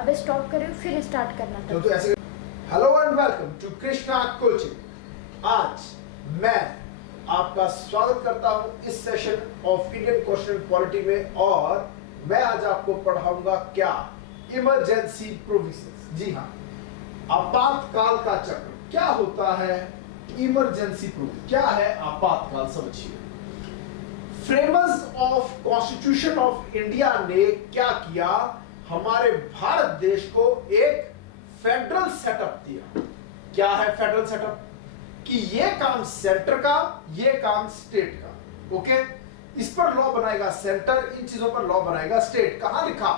अब स्टॉप करें फिर स्टार्ट करना था। तो ऐसे hello and welcome to Krishna coaching. आज मैं आपका स्वागत करता हूं इस session of Indian question polity में, और मैं आज आपको पढ़ाऊंगा क्या, इमरजेंसी प्रोविजंस। जी हाँ, आपातकाल का चक्र क्या होता है, इमरजेंसी प्रोविजन क्या है, आपातकाल समझिए। Framers of constitution of India ने क्या किया, हमारे भारत देश को एक फेडरल सेटअप दिया। क्या है फेडरल सेटअप? कि ये काम सेंटर का, ये काम स्टेट का। ओके, इस पर लॉ बनाएगा सेंटर, इन चीजों पर लॉ बनाएगा स्टेट। कहां लिखा?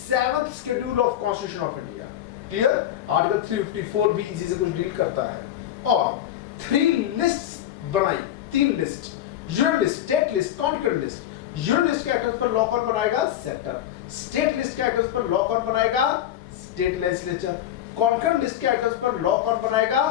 7th schedule of constitution of India. Clear? Article 354 भी इसी से कुछ डील करता है। और 3 लिस्ट बनाई, 3 list, union list, state list, concurrent list. Union list के एक्ट पर लॉ कौन बनाएगा? सेंटर। स्टेट लिस्ट के एक्ट पर लॉ कौन बनाएगा? State legislature. कॉन्करेंट लिस्ट के एक्ट पर लॉ कौन बनाएगा?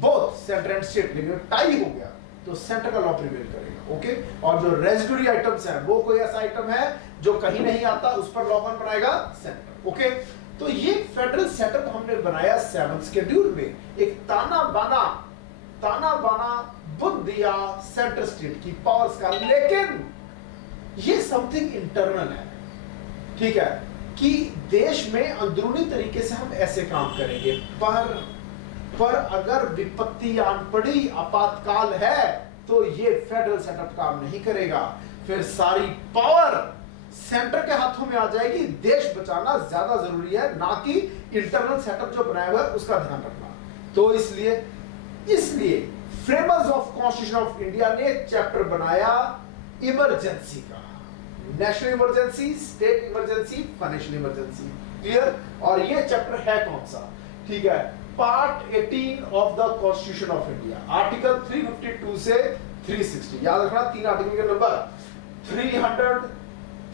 Both centre and state. लेकिन टाई हो गया तो सेंटर का लॉ प्रिवेल करेगा। ओके, और जो रेजिडुअरी आइटम्स हैं, वो कोई ऐसा आइटम है जो कहीं नहीं आता, उस पर लॉ कौन बनाएगा? सेंटर। ओके, तो ये फेडरल सेटअप हमने बनाया 7th शेड्यूल में। एक ताना बाना बुद्ध दिया सेंटर स्टेट की पावर्स का, लेकिन ये समथिंग इंटरनल है। ठीक है, कि देश में अंदरूनी तरीके से हम ऐसे काम करेंगे, पर अगर विपत्ति आन पड़ी, आपातकाल है, तो ये फेडरल सेटअप काम नहीं करेगा। फिर सारी पावर सेंटर के हाथों में आ जाएगी। देश बचाना ज्यादा जरूरी है, ना कि इंटरनल सेटअप जो बनाया हुआ है उसका ध्यान रखना। तो इसलिए framers of constitution of India ने चैप्टर बनाया इमरजेंसी का। National emergency, state emergency, financial emergency. Clear? और ये चैप्टर है कौन सा? ठीक है, part 18 of the constitution of India, article 352 से 360। याद रखना, 3 आर्टिकल के नंबर 300,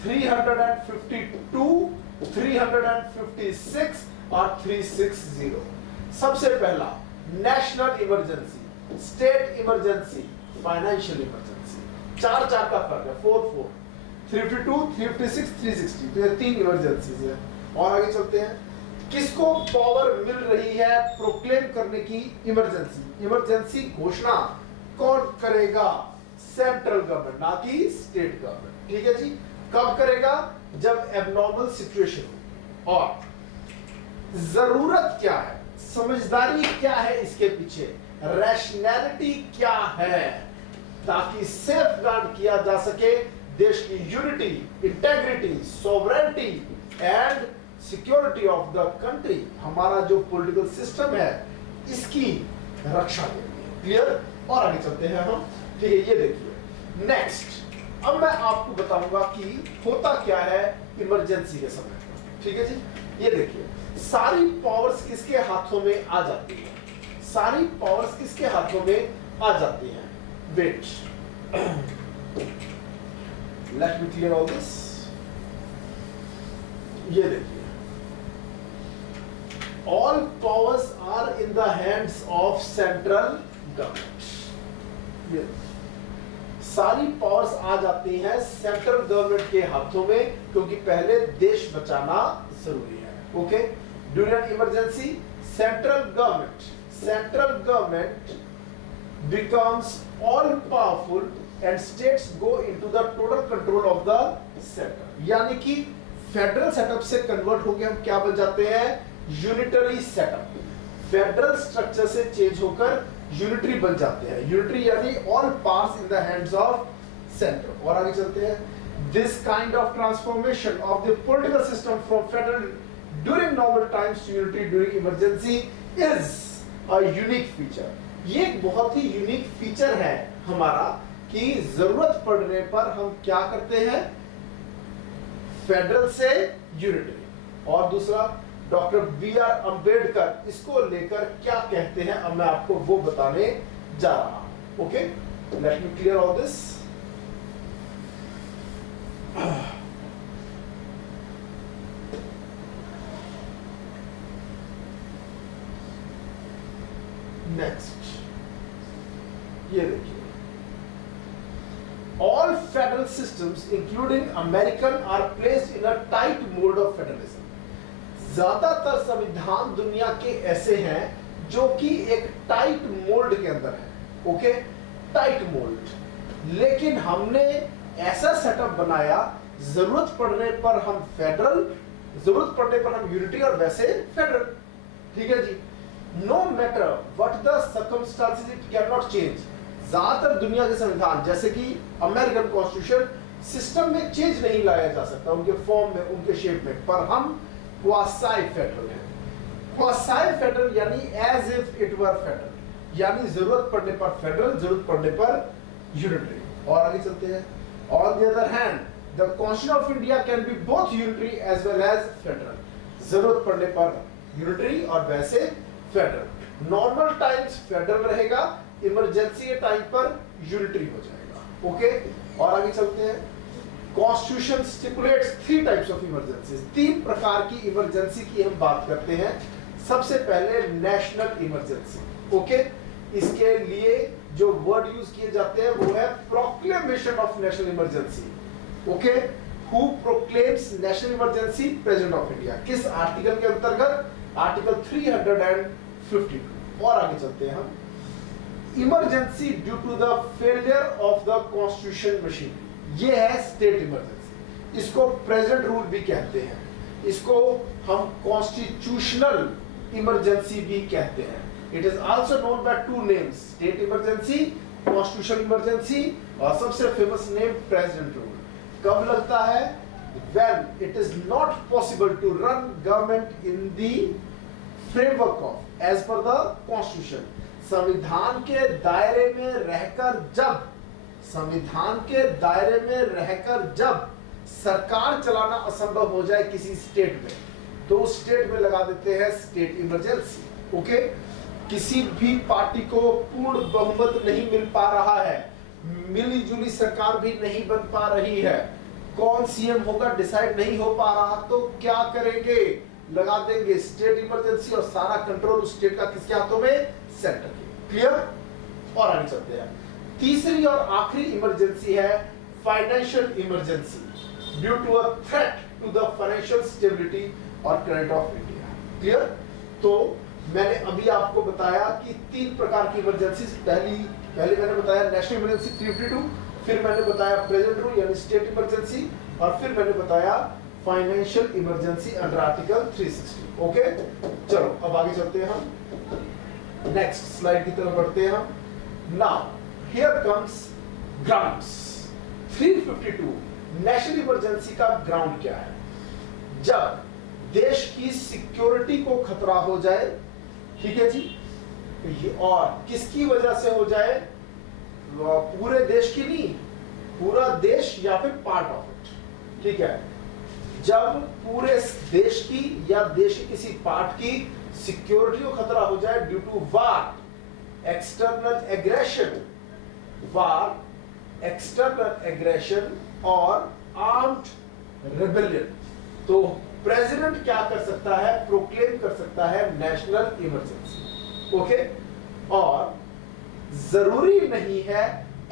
352, 356 और 360। सबसे पहला national emergency, state emergency, financial emergency. 4 का फर्क है, 4, 352, 356, 360। तो ये 3 इमरजेंसीज है। और आगे चलते हैं, किसको पावर मिल रही है प्रोक्लेम करने की इमरजेंसी? इमरजेंसी घोषणा कौन करेगा? सेंट्रल गवर्नमेंट, ना कि स्टेट गवर्नमेंट। ठीक है जी। कब करेगा? जब एबनॉर्मल सिचुएशन हो। और जरूरत क्या है, समझदारी क्या है इसके पीछे, रैशनैलिटी क्या है, ताकि सेफगार्ड किया जा सके देश की unity, integrity, sovereignty and security of the country. हमारा जो पॉलिटिकल सिस्टम है, इसकी रक्षा के लिए। क्लियर? और आगे चलते हैं हम। ठीक है, ये देखिए नेक्स्ट। अब मैं आपको बताऊंगा कि होता क्या है इमरजेंसी के समय। ठीक है जी, ये देखिए, सारी पावर्स किसके हाथों में आ जाती है? सारी पावर्स किसके हाथों में आ जाती हैं? Wait, let me clear all this. ये देखिए, all powers are in the hands of central government. ये सारी पावर्स आ जाती हैं सेंट्रल गवर्नमेंट के हाथों में, क्योंकि पहले देश बचाना जरूरी है। Okay, during emergency central government becomes all powerful and states go into the total control of the center। यानी कि फेडरल सेटअप से कन्वर्ट होकर हम क्या बन जाते हैं? Unitary setup. फेडरल स्ट्रक्चर से चेंज होकर यूनिटरी बन जाते हैं। यूनिटरी यानी all powers in the hands of centre. और आगे चलते हैं, this kind of transformation of the political system from federal during normal times to unitary during emergency is a unique feature. ये एक बहुत ही यूनिक फीचर है हमारा, कि जरूरत पड़ने पर हम क्या करते हैं? फेडरल से यूनिटरी। और दूसरा, डॉक्टर B.R. अंबेडकर इसको लेकर क्या कहते हैं, अब मैं आपको वो बताने जा रहा हूं। Okay, late me clear all this. Next, ये देखिए, all federal systems including American are placed in a tight mold of federalism। ज्यादातर संविधान दुनिया के ऐसे हैं जो कि एक टाइट मोल्ड के अंदर है, ओके, टाइट मोल्ड। लेकिन हमने ऐसा सेटअप बनाया, जरूरत पड़ने पर हम फेडरल, जरूरत पड़ने पर हम यूनिटी और वैसे फेडरल, ठीक है जी। No matter what the circumstances it can not change. ज्यादातर दुनिया के संविधान जैसे कि अमेरिकन कॉन्स्टिट्यूशन सिस्टम में चेंज नहीं लाया जा सकता, उनके फॉर्म में, उनके शेप में, पर हम क्वासी फेडरल है। क्वासी फेडरल यानी as if it were federal, यानी जरूरत पड़ने पर फेडरल, जरूरत पड़ने पर यूनिटरी। और आगे चलते हैं। On the other hand the constitution of India can be both unitary as well as federal. जरूरत पड़ने पर यूनिटरी और वैसे फेडरल। नॉर्मल टाइम्स फेडरल रहेगा, इमरजेंसी के टाइम पर यूनिटरी हो जाएगा, ओके। और आगे चलते हैं। Constitution stipulates 3 types of emergencies. 3 प्रकार की इमरजेंसी की हम बात करते हैं। सबसे पहले नेशनल इमरजेंसी, ओके। इसके लिए जो वर्ड यूज किए जाते हैं वो है proclamation of national emergency, okay. Who proclaims national emergency? President of India. किस आर्टिकल के अंतर्गत? आर्टिकल 352। और आगे चलते हैं हम। Emergency due to the failure of the constitution machinery, ये है स्टेट इमरजेंसी। इसको प्रेजेंट रूल भी कहते हैं, इसको हम कॉन्स्टिट्यूशनल इमरजेंसी भी कहते हैं। It is also known by 2 names, state emergency, constitutional emergency, और सबसे फेमस नेम प्रेजेंट रूल। कब लगता है? when it is not possible to run government in the framework of as per the constitution। संविधान के दायरे में रहकर जब, संविधान के दायरे में रहकर जब सरकार चलाना असंभव हो जाए किसी स्टेट में, तो उस स्टेट में लगा देते हैं स्टेट इमरजेंसी, ओके। किसी भी पार्टी को पूर्ण बहुमत नहीं मिल पा रहा है, मिली जुली सरकार भी नहीं बन पा रही है, कौन सीएम होगा डिसाइड नहीं हो पा रहा, तो क्या करेंगे? लगा देंगे स्टेट इमरजेंसी और सारा कंट्रोल उस स्टेट का किसके हाथों में? सेंटर के। क्लियर? और आगे चलते हैं। तीसरी और आखिरी इमरजेंसी है financial emergency due to a threat to the financial stability और क्रेडिट ऑफ इंडिया। क्लियर? तो मैंने अभी आपको बताया कि 3 प्रकार की इमरजेंसी। पहले मैंने बताया नेशनल इमरजेंसी 352, फिर मैंने बताया प्रेजेंट रूल यानी स्टेट इमरजेंसी, और फिर मैंने बताया financial emergency under article 360, okay. चलो अब आगे चलते हैं हम, नेक्स्ट स्लाइड की तरफ बढ़ते हैं हम। Now here comes grounds. 352 national emergency का ग्राउंड क्या है? जब देश की सिक्योरिटी को खतरा हो जाए, ठीक है जी, और किसकी वजह से हो जाए? पूरे देश की नहीं, पूरा देश या फिर पार्ट ऑफ इट, ठीक है। जब पूरे देश की या देश की किसी पार्ट की सिक्योरिटी को खतरा हो जाए due to war, external aggression, war, external aggression और आर्म्ड रेबेलियन, तो प्रेसिडेंट क्या कर सकता है? प्रोक्लेम कर सकता है नेशनल इमरजेंसी, ओके। और जरूरी नहीं है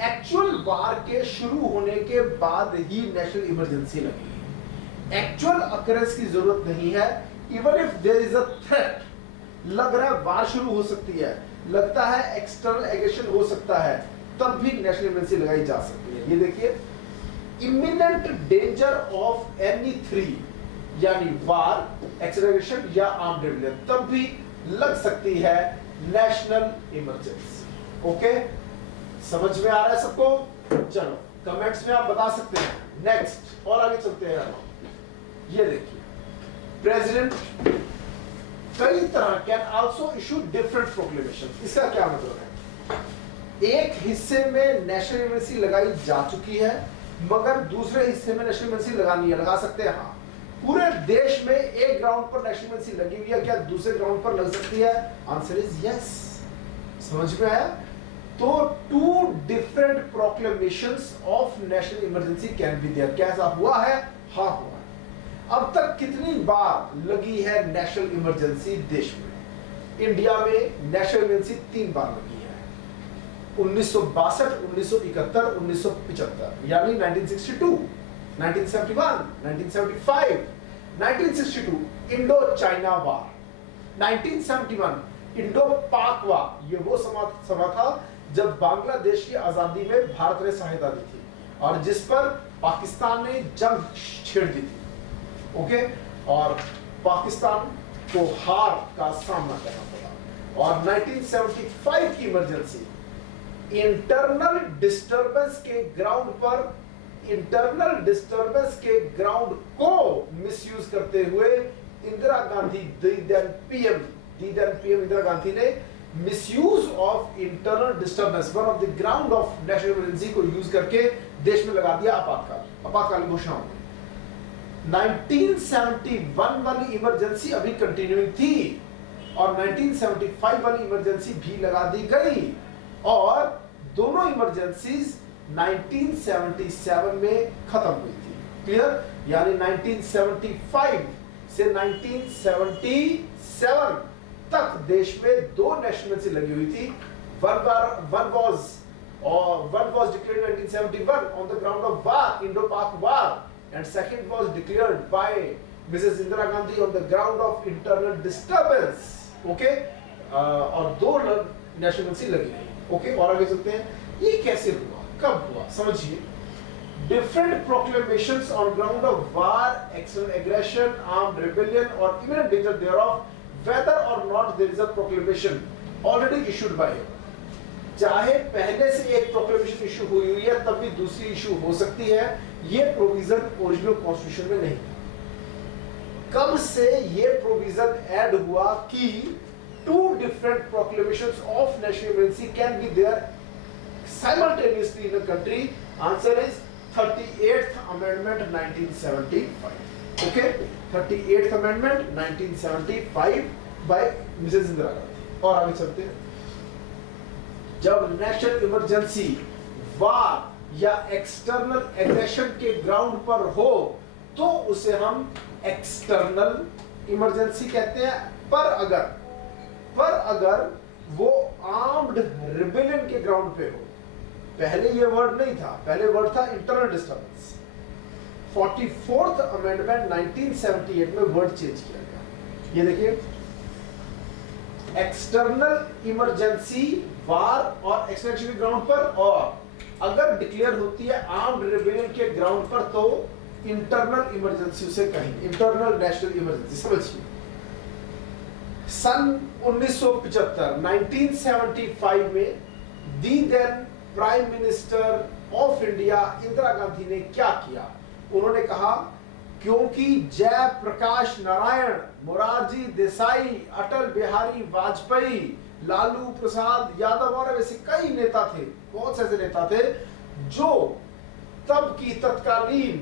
एक्चुअल वार के शुरू होने के बाद ही नेशनल इमरजेंसी लगेगी। एक्चुअल अकरेंस की जरूरत नहीं है। Even if there is a threat, लग रहा है वार शुरू हो सकती है, लगता है एक्सटर्नल एग्रेशन हो सकता है, तब भी नेशनल इमरजेंसी लगाई जा सकती है। ये देखिए, इमिनेंट डेंजर ऑफ एनी 3 यानी वार, एक्सटर्नल या आर्म्ड रेबेलियन, तब भी लग सकती है नेशनल इमरजेंसी, ओके। समझ में आ रहा है सबको? चलो कमेंट्स में आप बता सकते हैं। नेक्स्ट और आगे चलते हैं। ये देखिए, प्रेसिडेंट कई तरह can also issue different proclamation. इसका क्या मतलब है? एक हिस्से में नेशनल इमरजेंसी लगाई जा चुकी है, मगर दूसरे हिस्से में नेशनल इमरजेंसी लगानी है, लगा सकते हैं। हाँ, पूरे देश में एक ग्राउंड पर नेशनल इमरजेंसी लगी हुई है, क्या दूसरे ग्राउंड पर लग सकती है? Answer is yes. समझ में आया? तो 2 different proclamations of national emergency can be there. क्या ऐसा हुआ है? हाँ हुआ है। अब तक कितनी बार लगी है नेशनल इमरजेंसी देश में? इंडिया में नेशनल इमरजेंसी 3 बार लगी है, 1962, 1971, 1975, यानी 1962, 1971, 1975, 1962 इंडो चाइना वार, 1971 इंडो पाक वार, ये वो समय था जब बांग्लादेश की आजादी में भारत ने सहायता दी थी और जिस पर पाकिस्तान ने जंग छेड़ दी थी। ओके, और पाकिस्तान को हार का सामना करना पड़ा। और 1975 की इमरजेंसी, इंटरनल डिस्टरबेंस के ग्राउंड पर, इंटरनल डिस्टरबेंस के ग्राउंड को मिसयूज करते हुए इंदिरा गांधी, दी देन पीएम इंदिरा गांधी ने misuse of internal disturbance, one of the ground of national emergency को यूज करके देश में लगा दिया आपातकालीन घोषणा हो गई। 1971 वाली इमरजेंसी अभी कंटिन्यूइंग थी और 1975 वाली इमरजेंसी भी लगा दी गई और दोनों इमरजेंसीज 1977 में खत्म हुई थी। क्लियर? यानी 1975 से 1977 तक देश में दो नेशनल इमरजेंसी लगी हुई थी। One was declared in 1971 on the ground of war, Indo-Pak war, and second was declared by Mrs. Indira Gandhi on the ground of internal disturbance. Okay, और दो नेशनल इमरजेंसी लगी हुई। ओके, और आगे चलते हैं। ये कैसे हुआ, कब हुआ, समझिए। Different proclamations on ground of war, external aggression, armed rebellion, or imminent danger thereof, whether or not there is a proclamation already issued by him. चाहे पहले से एक प्रोक्लेमेशन इशू हुई हुई है तब भी दूसरी इशू हो सकती है, ये प्रोविजन ओरिजिनल कॉन्स्टिट्यूशन में नहीं। कब से ये प्रोविजन ऐड हुआ कि two different proclamations of national emergency can be there simultaneously in a country? Answer is 38th Amendment 1975. Okay, 38th Amendment 1975 by Mrs. Indira Gandhi. और आगे चलते हैं। जब नेशनल इमरजेंसी वार या एक्सटर्नल एग्रेशन के ग्राउंड पर हो तो उसे हम एक्सटर्नल इमरजेंसी कहते हैं। पर अगर वो आर्म्ड रिबेलियन के ग्राउंड पे हो, पहले ये वर्ड नहीं था, पहले वर्ड था इंटरनल डिस्टर्बेंस। 44th अमेंडमेंट 1978 में वर्ड चेंज किया गया। ये देखिए, एक्सटर्नल इमरजेंसी वार और एक्सटर्नल ग्राउंड पर, और अगर डिक्लेयर होती है आर्म्ड रिबेलियन के ग्राउंड पर तो इंटरनल इमरजेंसी उसे कहेंगे, इंटरनल नेशनल इमरजेंसी। समझिए, सन 1975 1975 में the then prime minister of India Indira Gandhi ने क्या किया? उन्होंने कहा क्योंकि जयप्रकाश नारायण, मोरारजी देसाई, अटल बिहारी वाजपेयी, लालू प्रसाद यादव और ऐसे कई नेता थे, बहुत से ऐसे नेता थे जो तब की तत्कालीन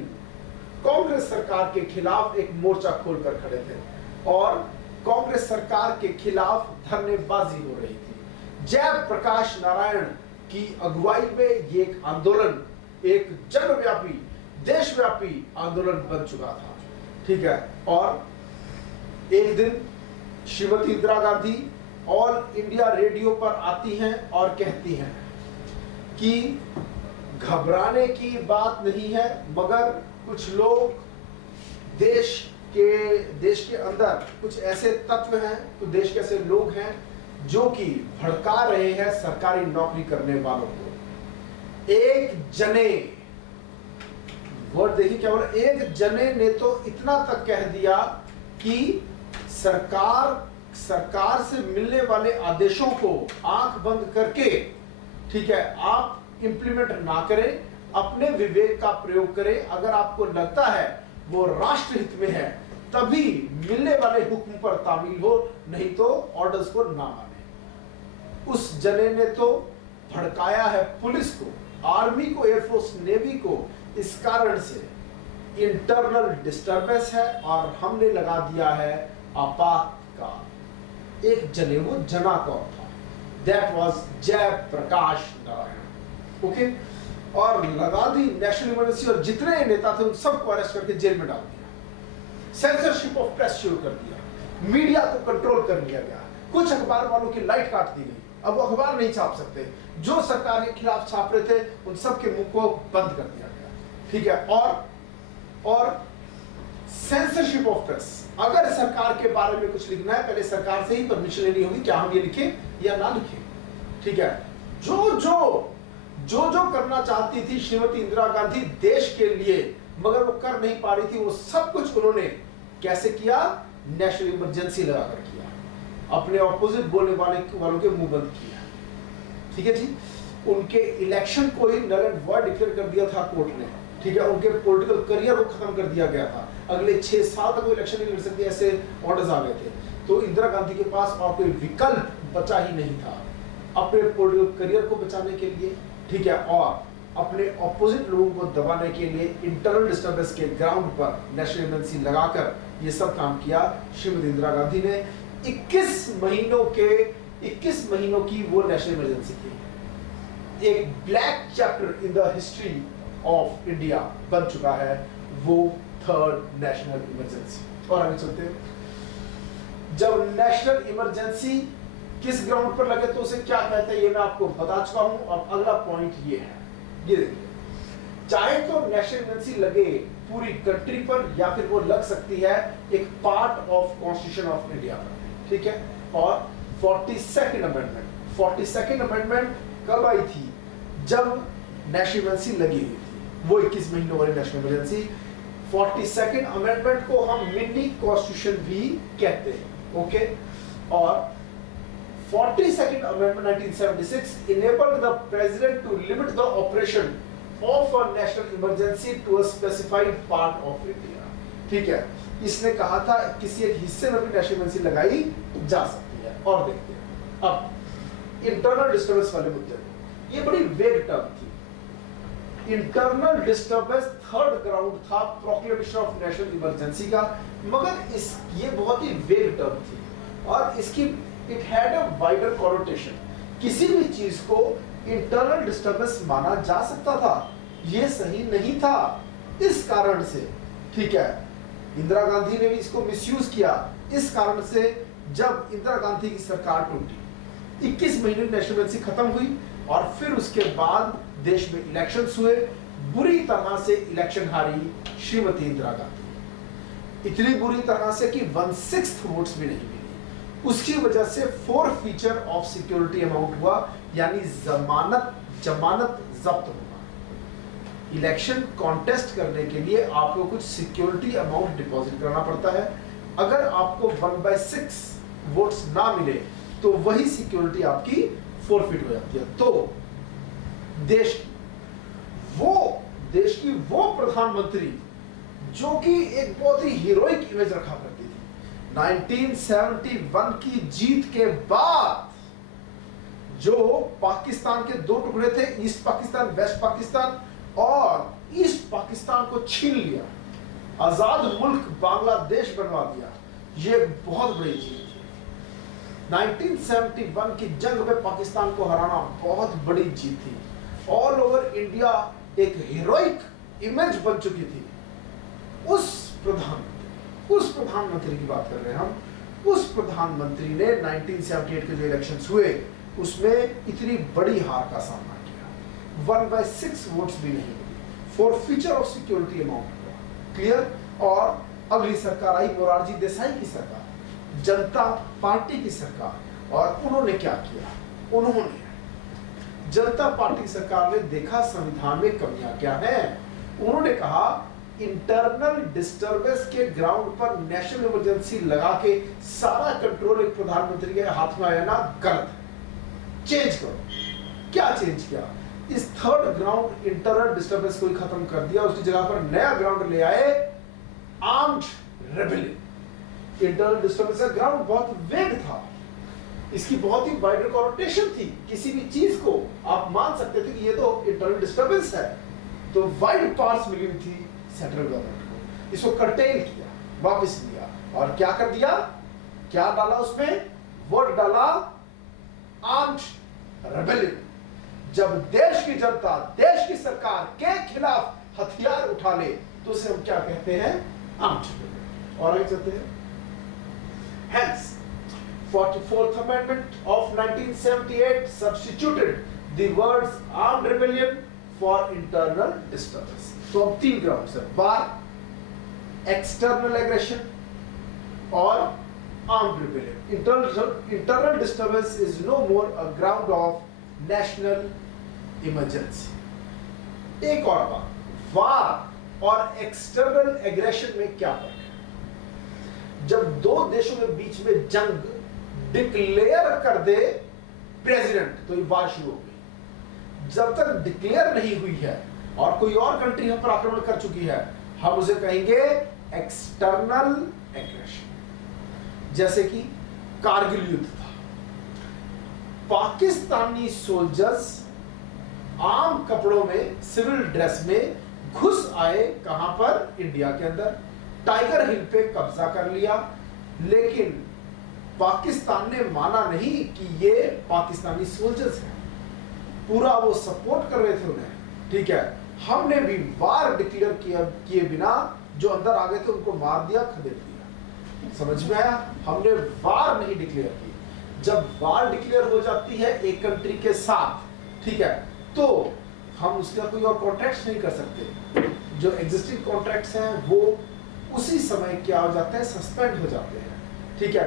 कांग्रेस सरकार के खिलाफ एक मोर्चा खोलकर खड़े थे और कांग्रेस सरकार के खिलाफ धरनेबाजी हो रही थी। जयप्रकाश नारायण की अगुवाई में ये एक आंदोलन, एक जनव्यापी, देशव्यापी आंदोलन बन चुका था। ठीक है, और एक दिन Shrimati Indira Gandhi all India radio पर आती हैं और कहती हैं कि घबराने की बात नहीं है, मगर कुछ लोग देश के अंदर कुछ ऐसे तत्व हैं, कुछ देश के ऐसे लोग हैं जो कि भड़का रहे हैं सरकारी नौकरी करने वालों को। एक जने, वर्ड देखिए क्या बोला, एक जने ने तो इतना तक कह दिया कि सरकार से मिलने वाले आदेशों को आंख बंद करके, ठीक है, आप इंप्लीमेंट ना करें, अपने विवेक का प्रयोग करें। अगर आपको लगता है वो राष्ट्र हित में है तभी मिलने वाले हुक्म पर तामील हो, नहीं तो ऑर्डर्स को ना माने। उस जने ने तो भड़काया है पुलिस को, आर्मी को, एयरफोर्स, नेवी को, इस कारण से इंटरनल डिस्टरबेंस है और हमने लगा दिया है आपातकाल। एक जने, वो जना कौन था? That was Jayaprakash Narayan. Okay, और लगा दी नेशनल इमरजेंसी और जितने नेता थे उन सबको अरेस्ट करके जेल में डाल दिया। सेंसरशिप ऑफ प्रेस शुरू कर दिया, मीडिया को कंट्रोल कर लिया गया, कुछ अखबार वालों की लाइट काट दी गई, अब वो अखबार नहीं छाप सकते, जो सरकार के खिलाफ छाप रहे थे उन सब के मुंह को बंद कर दिया गया। ठीक है, और सेंसरशिप ऑफ प्रेस, अगर सरकार के बारे में कुछ लिखना है पहले सरकार से ही परमिशन लेनी होगी, क्या हम ये लिखें या ना लिखें। ठीक है, जो करना चाहती थी श्रीमती इंदिरा गांधी देश के लिए, मगर वो कर नहीं पा रही थी, वो सब कुछ उन्होंने कैसे किया, नेशनल इमरजेंसी लगाकर किया, अपने ऑपोजिट बोलने वालों के मुंह बंद किया। ठीक है जी, उनके इलेक्शन को ही नल एंड वॉइड डिक्लेयर कर दिया था कोर्ट ने। ठीक है, उनके पॉलिटिकल करियर को खत्म कर दिया गया था, अगले 6 साल तक वो इलेक्शन नहीं लड़ सकते, ऐसे ऑर्डर्स आ गए थे। तो इंदिरा गांधी के पास और कोई विकल्प बचा ही नहीं था अपने पॉलिटिकल करियर को बचाने के लिए। ठीक है, और अपने ऑपोजिट लोगों को दबाने के लिए इंटरनल डिस्टर्बेंस के ग्राउंड पर नेशनल इमरजेंसी लगाकर ये सब काम किया श्रीमती इंदिरा गांधी ने। 21 महीनों की वो नेशनल इमरजेंसी थी। एक black chapter in the history of India बन चुका है वो थर्ड नेशनल इमरजेंसी। और आगे चलते हैं, जब नेशनल इमरजेंसी किस ग्राउंड पर लगे तो उसे क्या कहते हैं ये मैं आपको बता चुका हूं। अब अगला पॉइंट ये है, ये देखिए, चाहे तो नेशनल इमरजेंसी लगे पूरी कंट्री पर या फिर वो लग सकती है एक part of constitution of India पर। ठीक है, और 42nd अमेंडमेंट कब आई थी, जब नेशनल इमरजेंसी लगी हुई थी, वो 21 महीनों वाली नेशनल इमरजेंसी। 42nd अमेंडमेंट को हम मिनी कॉन्स्टिट्यूशन भी कहते हैं। ओके, और 42nd Amendment 1976 enabled the president to limit the operation of a national emergency to a specified part of India। ठीक है, इसने कहा था किसी एक हिस्से में भी नेशनल इमरजेंसी लगाई जा सकती है। और देखते हैं अब इंटरनल डिस्टर्बेंस वाले मुद्दे, ये बड़ी वेग टर्म थी। इंटरनल डिस्टर्बेंस थर्ड ग्राउंड था प्रोक्लेमेशन ऑफ नेशनल इमरजेंसी का, मगर ये बहुत ही वेग टर्म थी और इसकी it had a wider connotation. किसी भी चीज को इंटरनल डिस्टर्बेंस माना जा सकता था, यह सही नहीं था इस कारण से। ठीक है, इंदिरा गांधी ने भी इसको मिसयूज किया। इस कारण से जब इंदिरा गांधी की सरकार टूटी, 21 महीने नेशनल इमरजेंसी खत्म हुई और फिर उसके बाद देश में इलेक्शंस हुए। बुरी तरह से इलेक्शन हारी श्रीमती इंदिरा गांधी, इतनी बुरी तरह से कि 1/6 वोट्स भी नहीं मिली। उसकी वजह से फोरफीचर ऑफ सिक्योरिटी अमाउंट हुआ, यानी जमानत जब्त हुआ। इलेक्शन कॉन्टेस्ट करने के लिए आपको कुछ सिक्योरिटी अमाउंट डिपॉजिट करना पड़ता है। अगर आपको 1/6 वोट्स ना मिले तो वही सिक्योरिटी आपकी फोरफिट हो जाती है। तो देश की वो प्रधानमंत्री जो कि एक बहुत ही हीरोइक इमेज रखा करती थी, 1971 की जीत के बाद जो पाकिस्तान के 2 टुकड़े थे, ईस्ट पाकिस्तान वेस्ट पाकिस्तान, और ईस्ट पाकिस्तान को छीन लिया, आजाद मुल्क बांग्लादेश बनवा दिया, ये बहुत बड़ी जीत थी। 1971 की जंग में पाकिस्तान को हराना बहुत बड़ी जीत थी। ऑल ओवर इंडिया एक हीरोइक इमेज बन चुकी थी। उस प्रधानमंत्री की बात कर रहे हैं हम। उस प्रधानमंत्री ने 1978 के जो इलेक्शंस हुए उसमें इतनी बड़ी हार का सामना किया, 1/6 वोट्स भी नहीं मिली, फॉरफीचर ऑफ सिक्योरिटी अमाउंट हुआ। क्लियर। और अगली सरकार आई मोरारजी देसाई की सरकार, जनता पार्टी की सरकार, और उन्होंने क्या किया, उन्होंने जनता पार्टी सरकार ने देखा संविधान में कमियां क्या हैं, उन्होंने कहा इंटरनल डिस्टर्बेंस के ग्राउंड पर नेशनल इमरजेंसी लगा के सारा कंट्रोल एक प्रधानमंत्री के हाथ में आया ना, गलत है, चेंज करो। क्या चेंज किया, इस थर्ड ग्राउंड इंटरनल डिस्टर्बेंस को ही खत्म कर दिया, उसकी जगह पर नया ग्राउंड ले आए, आर्म्ड रेबेलियन। इंटरनल डिस्टर्बेंस का ग्राउंड बहुत वेग था, इसकी बहुत ही वाइडर कॉनोटेशन थी। किसी भी चीज को आप मान सकते थे कि ये तो इंटरनल डिस्टर्बेंस है, तो वाइड पावर्स मिली हुई थी सेंट्रल गवर्नमेंट को। इसको कर्टेल किया, वापस लिया, और क्या कर दिया, क्या डाला उसमें, वर्ड डाला आर्म्ड रेबेलियन। जब देश की जनता देश की सरकार के खिलाफ हथियार उठा ले तो उसे हम क्या कहते हैं, आर्म्ड रेबेलियन। और आगे चलते हैं। Hence, 44th Amendment of 1978 substituted the words armed rebellion for internal disturbance। तो अब 3 ग्राउंड्स है, बार, एक्सटर्नल एग्रेशन और armed rebellion. Internal disturbance is no more a ground of national emergency. एक और बात, वार और एक्सटर्नल एग्रेशन में क्या फर्क है? जब दो देशों के बीच में जंग डिक्लेयर कर दे प्रेसिडेंट तो ये वार शुरू हो गई। जब तक डिक्लेयर नहीं हुई है और कोई और कंट्री हम पर आक्रमण कर चुकी है, हम उसे कहेंगे एक्सटर्नल एग्रेशन। जैसे कि कारगिल युद्ध था, पाकिस्तानी सोल्जर्स आम कपड़ों में, सिविल ड्रेस में घुस आए, कहां पर? इंडिया के अंदर। टाइगर हिल पे कब्जा कर लिया, लेकिन पाकिस्तान ने माना नहीं कि ये पाकिस्तानी सोल्जर्स हैं, पूरा वो सपोर्ट कर रहे थे उन्हें, ठीक है। हमने भी वार डिक्लेयर किए बिना जो अंदर आ गए थे उनको मार दिया, खदेड़ दिया। समझ में आया? हमने वार नहीं डिक्लेयर की। जब वार डिक्लेयर हो जाती है एक कंट्री के साथ, ठीक है, तो हम उसका कोई और कॉन्ट्रैक्ट नहीं कर सकते। जो एग्जिस्टिंग कॉन्ट्रैक्ट्स हैं वो उसी समय क्या हो जाते हैं? सस्पेंड हो जाते हैं, ठीक है।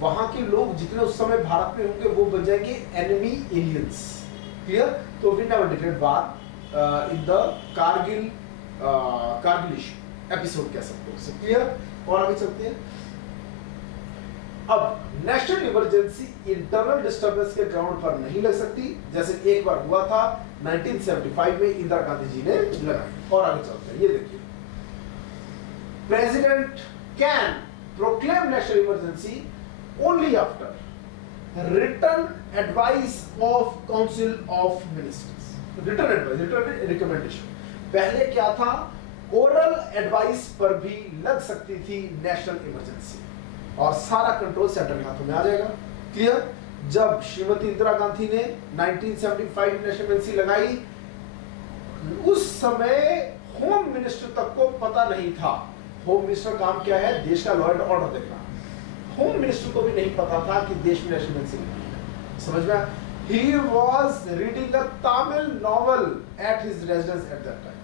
वहां के लोग जितने उस समय भारत में होंगे वो बन जाएंगे एनिमी एलियंस। क्लियर? तो we never declared war in the Kargil episode कह सकते हो। क्लियर? और आगे चलते हैं। अब नेशनल इमरजेंसी इंटरनल डिस्टर्बेंस के ग्राउंड पर नहीं लग सकती, जैसे एक बार हुआ था 1975 में इंदिरा गांधी जी ने लगाई। और आगे चलते हैं, ये देखिए, president can proclaim national emergency only after written advice of council of ministers। written advice, written recommendation। पहले क्या था? ओरल एडवाइस पर भी लग सकती थी नेशनल इमरजेंसी और सारा कंट्रोल सेंट्रल हाथों में आ जाएगा। क्लियर? जब श्रीमती इंदिरा गांधी ने 1975 नेशनल इमरजेंसी लगाई, उस समय होम मिनिस्टर तक को पता नहीं था। होम मिनिस्टर काम क्या है? देश का लॉ एंड ऑर्डर देखना। होम मिनिस्टर को भी नहीं पता था कि देश में नेशनल इमरजेंसी। समझ में? He was reading a Tamil novel at his residence at that time।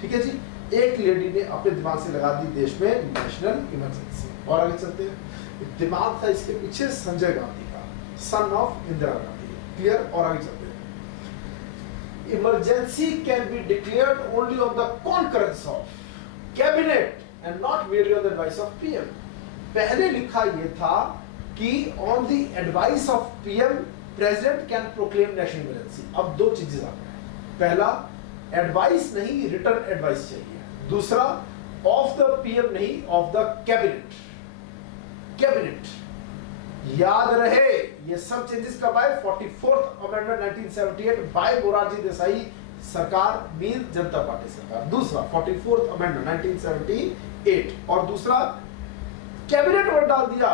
ठीक है जी, एक लेडी ने अपने दिमाग से लगा दी देश में नेशनल इमरजेंसी। और आगे चलते हैं। दिमाग था इसके पीछे संजय गांधी का, son of Indira Gandhi. Clear? और आगे चलते हैं। Emergency can be declared only on the concurrence of cabinet and not merely on the advice of PM. पहले लिखा यह था कि on the advice of PM president can proclaim national emergency. अब दो चीजें आ गई, पहला एडवाइस नहीं, रिटर्न एडवाइस चाहिए। दूसरा ऑफ द पीएम नहीं, ऑफ द कैबिनेट। कैबिनेट याद रहे, ये सब चेंजेस कब आए? 44th amendment 1978 bye Morarji Desai सरकार, मीन जनता पार्टी सरकार। दूसरा 44th अमेंडमेंट 1978। और दूसरा कैबिनेट वर्ड डाल दिया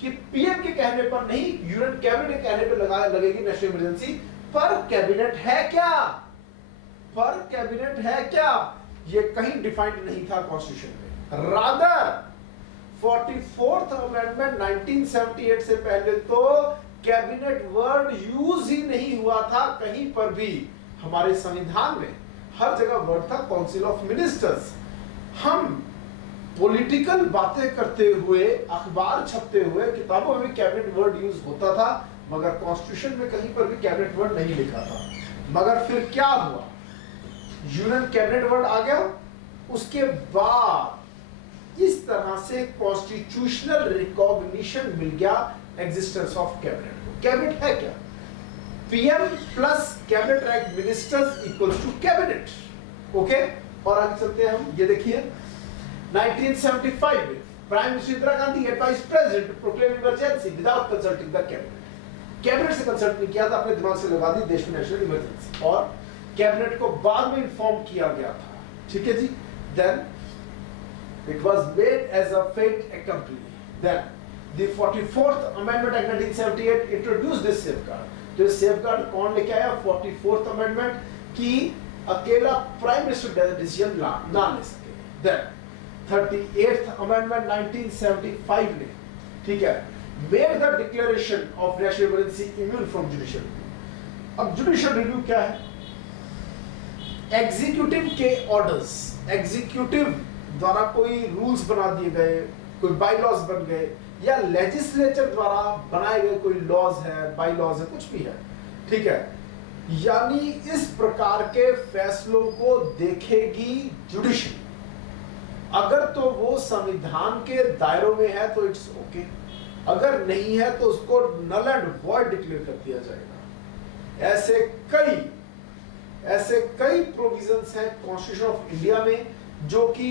कि पीएम के कहने पर नहीं, यूनियन कैबिनेट के कहने पर लगेगी नेशनल इमरजेंसी। पर कैबिनेट है क्या? पर कैबिनेट है क्या? ये कहीं डिफाइंड नहीं था कॉन्स्टिट्यूशन में। रादर 44th अमेंडमेंट 1978 से पहले तो कैबिनेट वर्ड यूज ही नहीं हुआ था कहीं पर भी। हमारे संविधान में हर जगह वर्ड था काउंसिल ऑफ मिनिस्टर्स। हम पॉलिटिकल बातें करते हुए, अखबार छपते हुए, किताबों में भी कैबिनेट वर्ड यूज होता था, मगर कॉन्स्टिट्यूशन में कहीं पर भी कैबिनेट वर्ड नहीं लिखा था। मगर फिर क्या हुआ? यूनियन कैबिनेट वर्ड आ गया, उसके बाद इस तरह से कॉन्स्टिट्यूशनल रिकॉग्निशन मिल गया एग्जिस्टेंस ऑफ कैबिनेट को। कैबिनेट है क्या? PM plus cabinet rank ministers equals to cabinet. Okay? और आगे चलते हैं हम। ये देखिए 1975 में prime minister Indira Gandhi advice president to proclaim emergency without consulting the cabinet. Cabinet से कंसल्ट नहीं किया था, अपने दिमाग से लगा दी देश में नेशनल इमरजेंसी, और कैबिनेट को बाद में इन्फॉर्म किया गया था। ठीक है जी। Then it was made as a fait accompli. Then the 44th amendment act 1978 introduced this safeguard. तो इस सेफगार्ड कौन लेके आया? 44th अमेंडमेंट की अकेला प्राइम मिनिस्टर डिसीजन ना ले सके। देन 38th अमेंडमेंट 1975 ने, ठीक है, made the declaration of national emergency immune from judicial review. अब जुडिशियल रिव्यू क्या है? एग्जीक्यूटिव के ऑर्डर्स, एग्जीक्यूटिव द्वारा कोई रूल्स बना दिए गए, कोई बाई लॉज बन गए, या लेजिस्लेचर द्वारा बनाए गए कोई लॉज है, बाई लॉज है, कुछ भी है, ठीक है, यानी इस प्रकार के फैसलों को देखेगी जुडिशरी। अगर तो वो संविधान के दायरों में है तो इट्स ओके, अगर नहीं है तो उसको नल एंड वॉइड डिक्लेयर कर दिया जाएगा। ऐसे कई प्रोविजंस हैं कॉन्स्टिट्यूशन ऑफ इंडिया में जो कि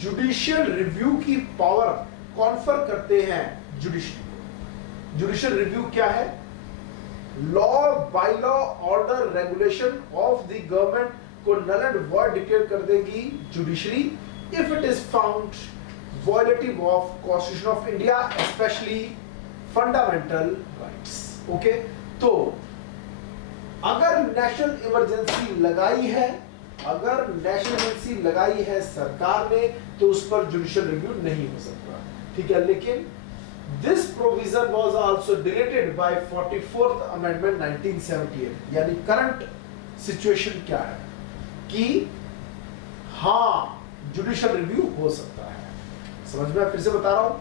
जुडिशियल रिव्यू की पावर कॉन्फर करते हैं जुडिशरी को। जुडिशियल रिव्यू क्या है? Law, by law, order, regulation of the government को नल एंड वॉइड डिक्लेयर कर देगी judiciary if it is found violative of Constitution of India, especially fundamental rights. Okay? तो अगर नेशनल इमरजेंसी लगाई है सरकार ने तो उस पर जुडिशियल रिव्यू नहीं हो सकता, ठीक है। लेकिन this provision was also deleted by 44th amendment 1978। यानी करंट सिचुएशन क्या है कि हाँ जुडिशियल रिव्यू हो सकता है। समझ में? फिर से बता रहा हूं,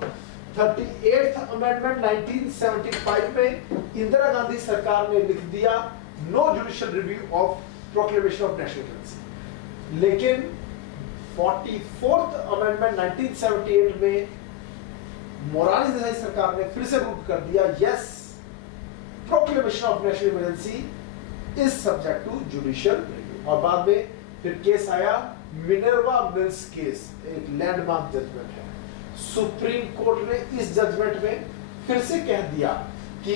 38th अमेंडमेंट 1975 में इंदिरा गांधी सरकार ने लिख दिया no judicial review of proclamation of national emergency. लेकिन 44th अमेंडमेंट 1978 में मोरारजी देसाई सरकार ने फिर से रूल कर दिया yes, proclamation of national emergency is subject to judicial review. और बाद में फिर केस आया मिनर्वा मिल्स केस, एक लैंडमार्क जजमेंट है। सुप्रीम कोर्ट ने इस जजमेंट में फिर से कह दिया कि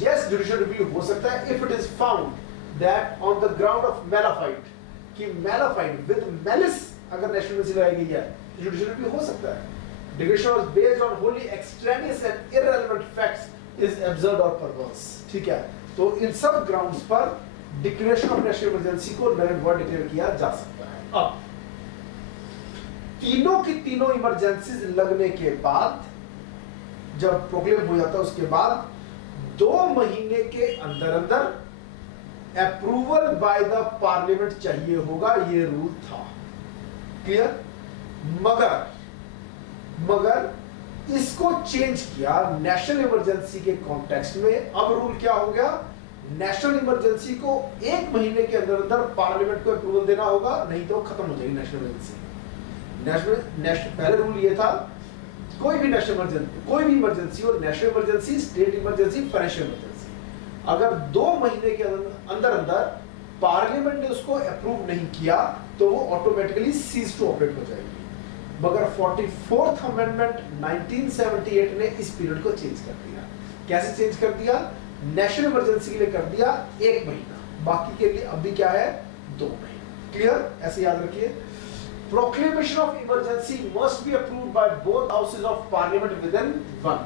यस जुडिशियल रिव्यू हो सकता है if it is found that on the ground of malafide, कि मैलाफाइट विद मैलिस अगर नेशनल इमरजेंसी लगाई गई है तो जुडिशियल रिव्यू हो सकता है। Declaration was based on wholly extraneous and irrelevant facts is absurd और परवर्स, ठीक है। तो इन सब ग्राउंड्स पर डिक्लेरेशन ऑफ नेशनल इमरजेंसी को नल एंड वॉइड डिक्लेयर किया जा सकता है। अब तीनों की तीनों इमरजेंसीज लगने के बाद, जब प्रोक्लेम हो जाता है उसके बाद 2 महीने के अंदर अंदर अप्रूवल बाय द पार्लियामेंट चाहिए होगा, ये रूल था। क्लियर? मगर इसको चेंज किया नेशनल इमरजेंसी के कॉन्टेक्स्ट में। अब रूल क्या हो गया? नेशनल इमरजेंसी को 1 महीने के अंदर अंदर पार्लियामेंट को अप्रूवल देना होगा, नहीं तो खत्म हो जाएगी नेशनल इमरजेंसी। पहले रूल ये था कोई भी इमरजेंसी हो, national emergency, state emergency, financial emergency, अगर 2 महीने के अंदर अंदर पार्लियामेंट ने उसको अप्रूव नहीं किया तो वो ऑटोमेटिकली सीज टू ऑपरेट हो जाएगी। मगर 44th अमेंडमेंट 1978 ने इस पीरियड को चेंज कर दिया। कैसे चेंज कर दिया? नेशनल इमरजेंसी के लिए कर दिया 1 महीना, बाकी के लिए अभी क्या है 2 महीने। क्लियर? ऐसे याद रखिए। Proclamation of emergency must be approved by both houses of parliament within 1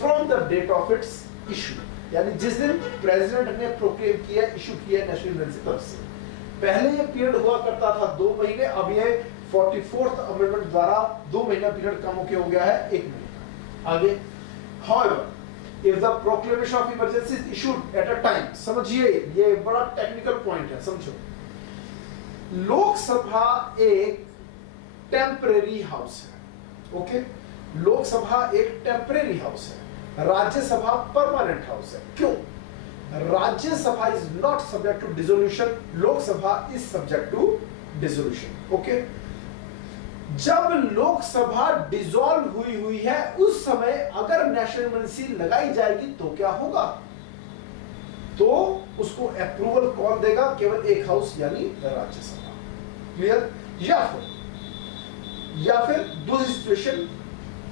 from the date of its issue. यानी जिस दिन प्रेसिडेंट ने प्रोक्लेम किया, इशू किया नेशनल इमरजेंसी तरफ से, पहले ये पीरियड हुआ करता था 2 महीने, अब ये 44th अमेंडमेंट द्वारा 2 महीना पीरियड कम होके हो गया है 1 महीना। आगे, however, if the proclamation of emergency is issued at a time, समझिए ये बड़ा टेक्निकल पॉइंट है, समझो। लोकसभा एक टेम्परेरी हाउस है, ओके? लोकसभा एक टेम्परेरी हाउस है, राज्यसभा परमानेंट हाउस है। क्यों? Rajya Sabha is not subject to dissolution, Lok Sabha is subject to dissolution, okay? जब लोकसभा डिसॉल्व हुई है उस समय अगर नेशनल इमरजेंसी लगाई जाएगी तो क्या होगा? तो उसको अप्रूवल कौन देगा? केवल एक हाउस यानी राज्यसभा। क्लियर? या फिर दूसरी सिचुएशन,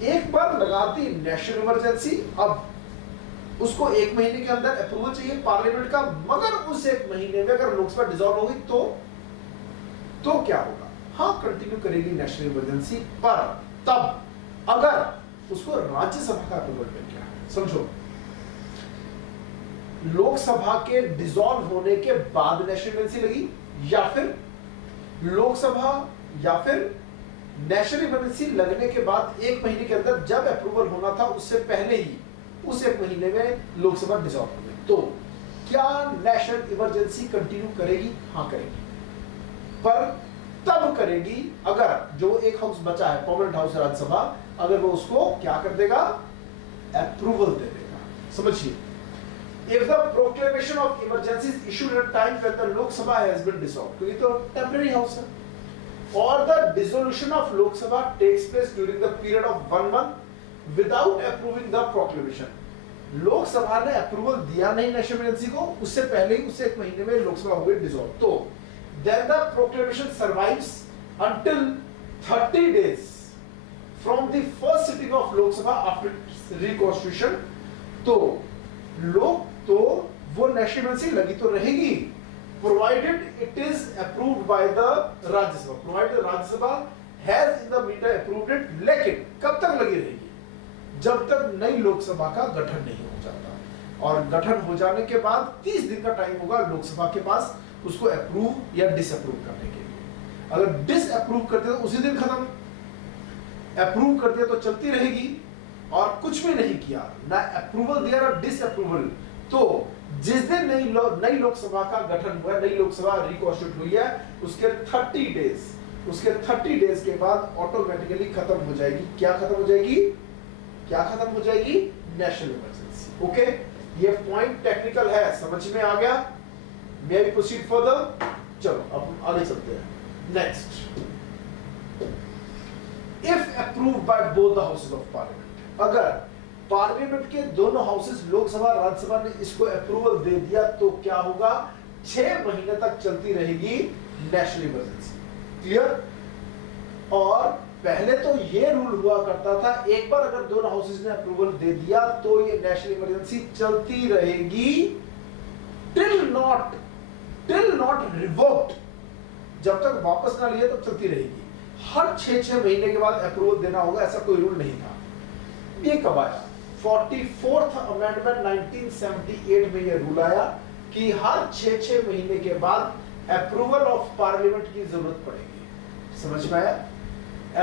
एक बार लगा दी नेशनल इमरजेंसी, अब उसको 1 महीने के अंदर अप्रूवल चाहिए पार्लियामेंट का, मगर उस 1 महीने में अगर लोकसभा डिसॉल्व होगी तो क्या होगा? हाँ, कंटिन्यू करेगी नेशनल इमरजेंसी, पर तब अगर उसको राज्यसभा का अप्रूवल मिल गया। समझो, लोकसभा के डिसॉल्व होने के बाद नेशनल इमरजेंसी लगी, या फिर लोकसभा या फिर नेशनल इमरजेंसी लगने के बाद 1 महीने के अंदर जब अप्रूवल होना था उससे पहले ही उस 1 महीने में लोकसभा डिसॉल्व हो गई, तो क्या नेशनल इमरजेंसी कंटिन्यू करेगी? हाँ, करेगी। पर तब करेगी अगर जो एक हाउस बचा है परमानेंट हाउस राज्यसभा, अगर वो उसको क्या कर देगा, अप्रूवल दे देगा। समझिए, if the proclamation of emergency is issued at a time when the Lok Sabha has been dissolved, क्योंकि तो temporary house है, or the dissolution of Lok Sabha takes place during the period of 1 month without approving the proclamation, लोक सभा ने approval दिया नहीं national emergency को, उससे पहले ही उससे 1 महीने में लोक सभा हो गई डिसॉल्व, तो then the proclamation survives until 30 days from the first sitting of Lok Sabha after reconstitution, तो वो नेशनल इमरजेंसी लगी तो रहेगी provided it is approved by the राज्य सभा, provided राज्य सभा has in the meantime approved it, लेकिन कब तक लगी रहेगी, जब तक नई लोकसभा का गठन नहीं हो जाता, और गठन हो जाने के बाद 30 दिन का टाइम होगा लोकसभा के पास उसको अप्रूव या डिसअप्रूव करने के लिए। अगर डिसअप्रूव कर दिया तो उसी दिन खत्म, अप्रूव कर दिया तो चलती रहेगी, और कुछ भी नहीं किया, ना अप्रूवल दिया ना डिसअप्रूवल, तो जिस दिन नई लोकसभा का गठन हुआ, नई लोकसभा रिकॉन्स्टिट्यूट हुई है, उसके 30 डेज के बाद ऑटोमेटिकली खत्म हो जाएगी, क्या खत्म हो जाएगी, नेशनल इमरजेंसी। ओके, ये पॉइंट टेक्निकल है, समझ में आ गया? मे आई प्रोसीड फर्दर? चलो अब आगे चलते हैं। Next, if approved by both the houses of parliament, अगर पार्लियामेंट के दोनों हाउसेस लोकसभा राज्यसभा ने इसको अप्रूवल दे दिया तो क्या होगा, 6 महीने तक चलती रहेगी नेशनल इमरजेंसी। क्लियर? और पहले तो ये रूल हुआ करता था, एक बार अगर दोनों हाउसेस ने अप्रूवल दे दिया तो ये नेशनल इमरजेंसी चलती रहेगी टिल नॉट रिवोक्ड, जब तक वापस ना लिया तब चलती रहेगी। हर 6 महीने के बाद अप्रूवल देना होगा, ऐसा कोई रूल नहीं था। ये कब आया? 44th अमेंडमेंट 1978 में ये रूल आया कि हर 6 महीने के बाद अप्रूवल ऑफ पार्लियामेंट की जरूरत पड़ेगी। समझ में आया?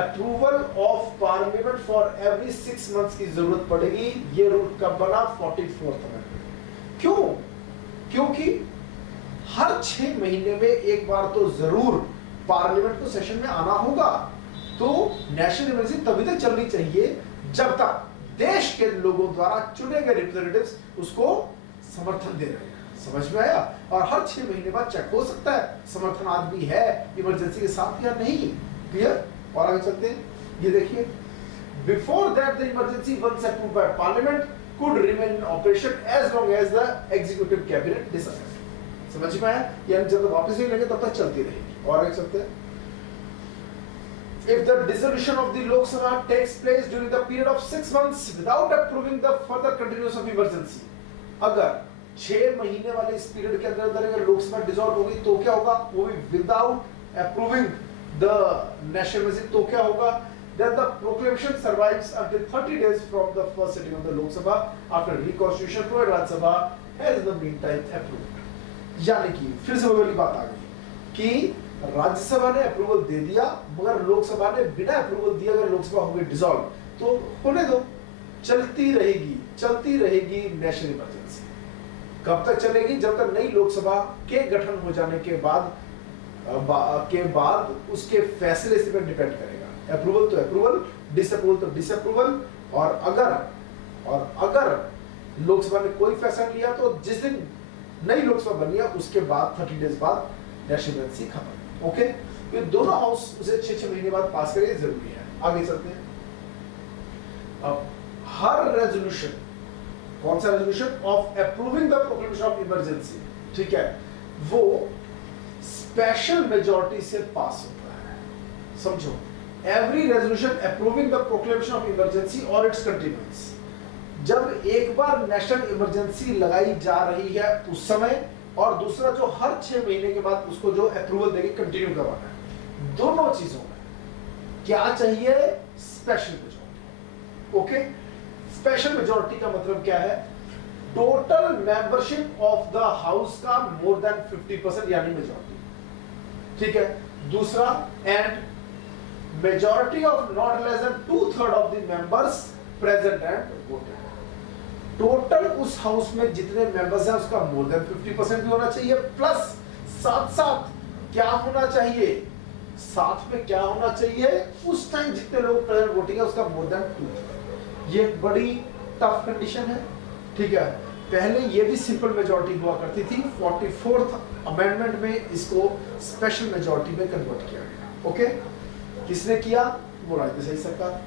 Approval of parliament for every 6 months की जरूरत पड़ेगी। ये रूल कब बना? 44th amendment. क्यों? क्योंकि हर 6 महीने में एक बार तो जरूर पार्लियामेंट को सेशन में आना होगा, तो नेशनल इमरजेंसी तभी तक चलनी चाहिए जब तक देश के लोगों द्वारा चुने गए रिप्रेजेंटेटिव्स उसको समर्थन दे रहे हैं। समझ में आया? और हर 6 महीने बाद चेक हो सकता है समर्थन आदमी है इमरजेंसी के साथ या नहीं। क्लियर? और आगे चलते हैं। ये देखिए, before that the emergency once approved by parliament could remain in operation as long as the executive cabinet decides. समझ में आया? यानी जब तक वापस नहीं लेंगे तब तक चलती रहेगी। और आगे चलते हैं। If the dissolution of the Lok Sabha takes place during the period of 6 months without approving the further continuance of emergency, अगर 6 महीने वाले इस पीरियड के अंदर अगर लोकसभा डिसॉल्व होगी तो क्या होगा? वो भी without approving the national emergency, तो क्या होगा? Then the proclamation survives until 30 days from the first sitting of the Lok Sabha after reconstitution, provided Rajya Sabha has in the meantime approved। यानी कि फिर से वही बात आ गई कि राज्यसभा ने अप्रूवल दे दिया, मगर लोकसभा ने बिना अप्रूवल दिए अगर लोकसभा हो गई डिसॉल्व, तो होने दो, चलती रहेगी नेशनल इमरजेंसी। कब तक चलेगी? जब तक नई लोकसभा के गठन हो जाने के बाद उसके फैसले से पर डिपेंड करेगा। अप्रूवल तो अप्रूवल, डिसअप्रूवल तो डिसअप्रूवल। और अगर लोकसभा ने कोई फैसला लिया तो जिस दिन नई लोकसभा बनी है उसके बाद 30 डेज बाद नेशनल इमरजेंसी खत्म। ओके, ये दोनों हाउस उसे 6 महीने बाद पास करें, जरूरी है। आगे चलते हैं। अब हर रेजोल्यूशन, कौन सा resolution? Of approving the proclamation of emergency, ठीक है, वो स्पेशल मेजॉरिटी से पास होता है। समझो, every resolution approving the proclamation of emergency और इट्स कंटिन्यूअंस, जब एक बार नेशनल इमरजेंसी लगाई जा रही है उस समय, और दूसरा जो हर 6 महीने के बाद उसको जो अप्रूवल देके कंटिन्यू करवाना है, दोनों चीजों में क्या चाहिए? Special majority. Okay, special majority का मतलब क्या है? Total membership of the house का मोर देन 50% यानी मेजॉरिटी। ठीक है। दूसरा, and majority of not less than 2/3 of the members present and voted. Total उस हाउस में जितने मेंबर्स हैं उसका मोर देन 50% भी होना चाहिए, प्लस साथ साथ क्या होना चाहिए? साथ में क्या होना चाहिए, उस टाइम जितने लोग प्रेजेंट वोटिंग है उसका मोर देन 2। ये एक बड़ी टफ कंडीशन है, ठीक है। पहले ये भी सिंपल मेजॉरिटी हुआ करती थी, 44th अमेंडमेंट में इसको स्पेशल मेजॉरिटी में कन्वर्ट किया गया। ओके, किसने किया, वो राज्य सरकार।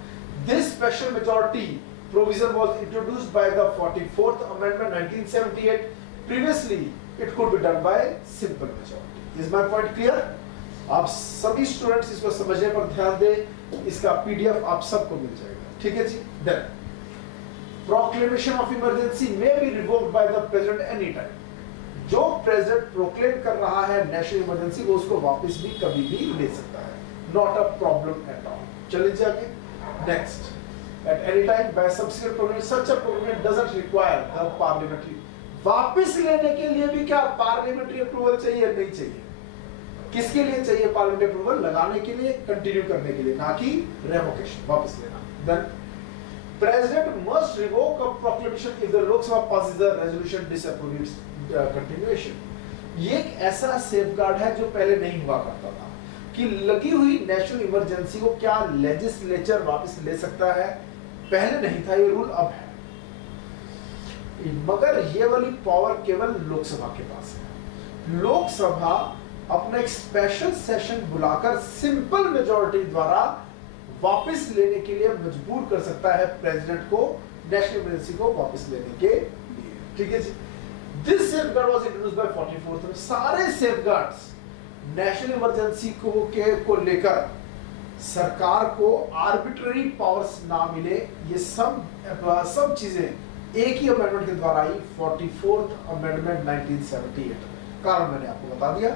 This special majority provision was introduced by the 44th amendment 1978. Previously it could be done by simple majority. Is my point clear? आप सभी स्टूडेंट्स इसको समझने पर ध्यान दें, इसका पीडीएफ आप सबको मिल जाएगा, ठीक है जी। Then proclamation of emergency may be revoked by the president any time. जो प्रेसिडेंट प्रोक्लेम कर रहा है नेशनल इमरजेंसी, वो उसको वापस भी कभी भी ले सकता है, not a problem at all. चलिए आगे, next. At any time by subsequent proclamation, such a proclamation doesn't require the parliamentary. वापस लेने के लिए भी क्या पार्लियामेंट्री अप्रूवल चाहिए, नहीं चाहिए? किसके लिए चाहिए पार्लियामेंट्री अप्रूवल? लगाने के लिए, कंटिन्यू करने के लिए, ना कि रेवोकेशन, वापस लेना। Then president must revoke a proclamation if the Lok Sabha passes the resolution disapproving its continuation. ये एक ऐसा सेफगार्ड है जो पहले नहीं हुआ करता था कि लगी हुई नेशनल इमरजेंसी को क्या लेजिस्लेचर वापस ले सकता है, पहले नहीं था ये रूल, अब है। मगर ये वाली पावर केवल लोकसभा के पास है। लोकसभा अपना एक स्पेशल सेशन बुलाकर सिंपल मेजॉरिटी द्वारा वापस लेने के लिए मजबूर कर सकता है प्रेसिडेंट को नेशनल इमरजेंसी को वापस लेने के लिए, ठीक है जी। This safeguard was introduced by 44th। सारे सेफगार्ड्स नेशनल इमरजेंसी को लेकर सरकार को आर्बिट्ररी पावर्स ना मिले, ये सब चीजें एक ही अमेंडमेंट के द्वारा आई, 44th अमेंडमेंट 1978। कारण मैंने आपको बता दिया,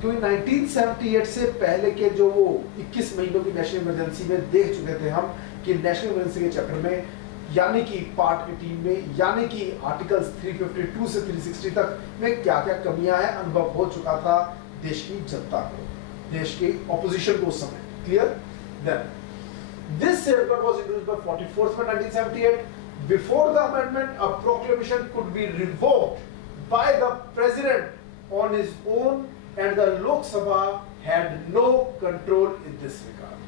क्योंकि 1978 से पहले के जो वो 21 महीनों की नेशनल इमरजेंसी में देख चुके थे हम कि नेशनल इमरजेंसी के चक्र में, यानी कि पार्ट 18 में, यानी कि आर्टिकल्स 352 से 360 तक में क्या क्या कमियां हैं, अनुभव हो चुका था देश की जनता को, देश के ऑपोजिशन को उस समय। Clear? Then this safeguard was introduced by 44th by 1978. Before the amendment, a proclamation could be revoked by the president on his own, and the Lok Sabha had no control in this regard.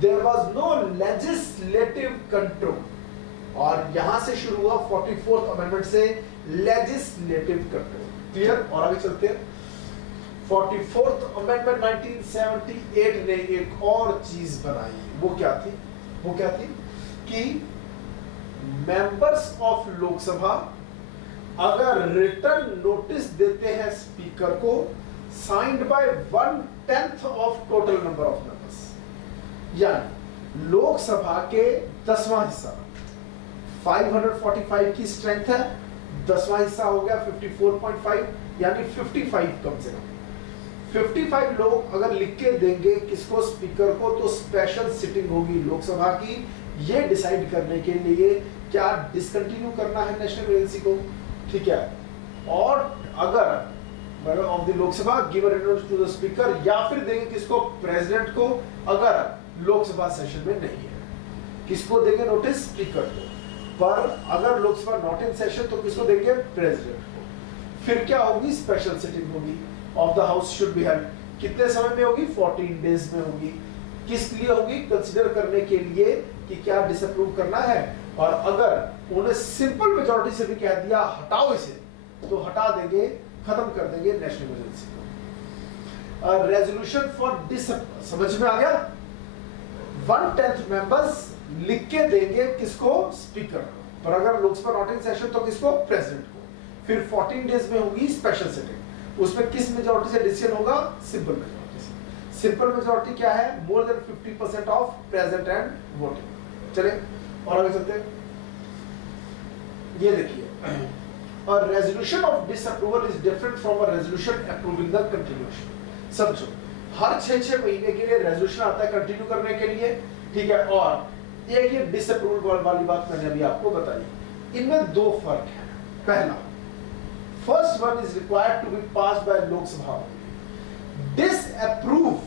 There was no legislative control. और यहां से शुरू हुआ 44th amendment से legislative control. Clear? और आगे चलते हैं। 44th अमेंडमेंट 1978 ने एक और चीज बनाई, वो क्या थी कि मेंबर्स ऑफ लोकसभा अगर रिटर्न नोटिस देते हैं स्पीकर को, signed by 1/10 of total number of members, यानी लोकसभा के 10वां हिस्सा, 545 की स्ट्रेंथ है, 10वां हिस्सा हो गया 54.5, यानी 55 कम से कम 55 लोग अगर लिख के देंगे किसको, स्पीकर को, तो स्पेशल सिटिंग होगी लोकसभा की, ये डिसाइड करने के लिए क्या डिसकंटिन्यू करना है नेशनल इमरजेंसी को, ठीक है। और अगर member of the Lok Sabha give notice to the speaker, या फिर देंगे किसको, प्रेसिडेंट को, अगर लोकसभा सेशन में नहीं है, किसको देंगे नोटिस, स्पीकर को। पर अगर लोकसभा नॉट इन सेशन तो किसको देंगे, प्रेसिडेंट को। फिर क्या होगी, स्पेशल सिटिंग होगी of the house should be held. कितने समय में होगी, 14 डेज में होगी। किस लिए होगी, कंसीडर करने के लिए कि क्या डिसअप्रूव करना है, और अगर उन्हें सिंपल मेजॉरिटी से भी कह दिया हटाओ इसे, तो हटा देंगे, खत्म कर देंगे नेशनल इमरजेंसी को। रेजोल्यूशन फॉर डिसअप्रूव, समझ में आ गया। 1/10 मेंबर्स लिख के देंगे किसको, स्पीकर, पर अगर लोकसभा नॉट इन सेशन तो किसको, प्रेसिडेंट को। फिर 14 डेज में होगी स्पेशल सिटिंग, उसमें किस मेजॉरिटी से डिसीजन होगा, सिंपल मेजॉरिटी से। सिंपल मेजॉरिटी क्या है, मोर than 50% of present and voting. चले और आगे चलते हैं। ये देखिए, और resolution of disapproval is different from a resolution approving the continuation. समझो, हर 6 महीने के लिए रेजोल्यूशन आता है कंटिन्यू करने के लिए, ठीक है। और एक ये डिसअप्रूवल वाली बात मैंने अभी आपको बताई। इनमें दो फर्क है। पहला, first one is required to be passed by Lok Sabha. Disapprove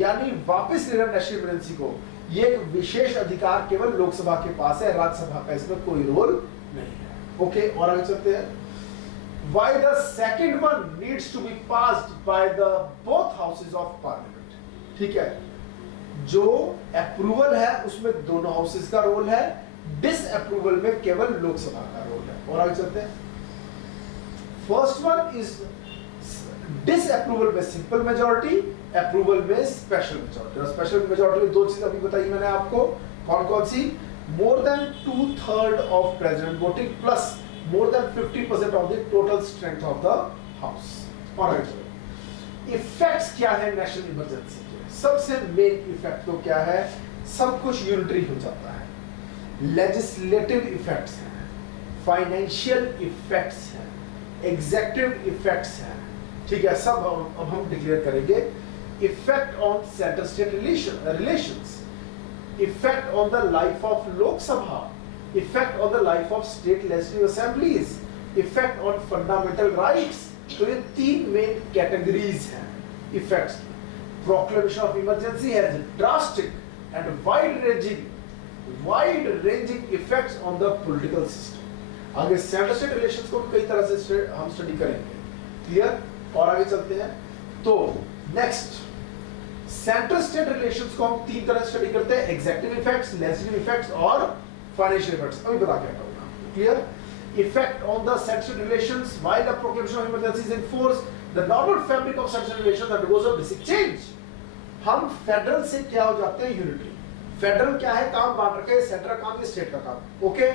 यानी वापस लेना नेशनल इमरजेंसी को, ये एक विशेष अधिकार केवल लोकसभा के पास है, राज्यसभा का इसमें कोई रोल नहीं है। ओके, और आगे चलते हैं। Why the second one needs to be passed by the both houses of parliament? ठीक है, जो अप्रूवल है उसमें दोनों हाउसेस का रोल है, डिसअप्रूवल में केवल लोकसभा का रोल है। और आगे चलते हैं। फर्स्ट वन इज डिसअप्रूवल में सिंपल मेजॉरिटी, अप्रूवल में स्पेशल मेजॉरिटी। और स्पेशल मेजॉरिटी में दो चीज अभी बताई मैंने आपको, कौन कौन सी? More than 2/3 of president voting plus more than 50% of the total strength of the house. और आगे चलो, इफेक्ट्स क्या है नेशनल इमरजेंसी के? सबसे मेन इफेक्ट तो क्या है? सब कुछ यूनिटरी हो जाता है। लेजिस्लेटिव इफेक्ट्स हैं, फाइनेंशियल इफेक्ट्स हैं, एग्जीक्यूटिव इफेक्ट्स हैं, ठीक है, सब अब हम डिक्लेयर करेंगे। Effect on centre state relations, effect on the life of Lok Sabha, effect on the life of state legislative assemblies, effect on fundamental rights. तो ये तीन मेन कैटेगरीज हैं इफेक्ट्स की। Proclamation of emergency has drastic and wide ranging effects on the political system. आगे centre state relations को कई तरह से हम स्टडी करेंगे, क्लियर? और आगे चलते हैं। तो नेक्स्ट, सेंटर स्टेट रिलेशंस को हम तीन तरह से स्टडी करते हैं, एग्जीक्यूटिव इफेक्ट्स, लेजिस्लेटिव इफेक्ट्स और फाइनेंशियल इफेक्ट्स। अभी बता क्या कहूंगा, clear? Effect on the centre state relations while the proclamation of emergency is in force, the normal fabric of centre state relations undergoes a basic change. हम federal से क्या हो जाते हैं? यूनिटरी। फेडरल क्या है? काम बांट रखे, सेंटर का काम, स्टेट का काम। ओके,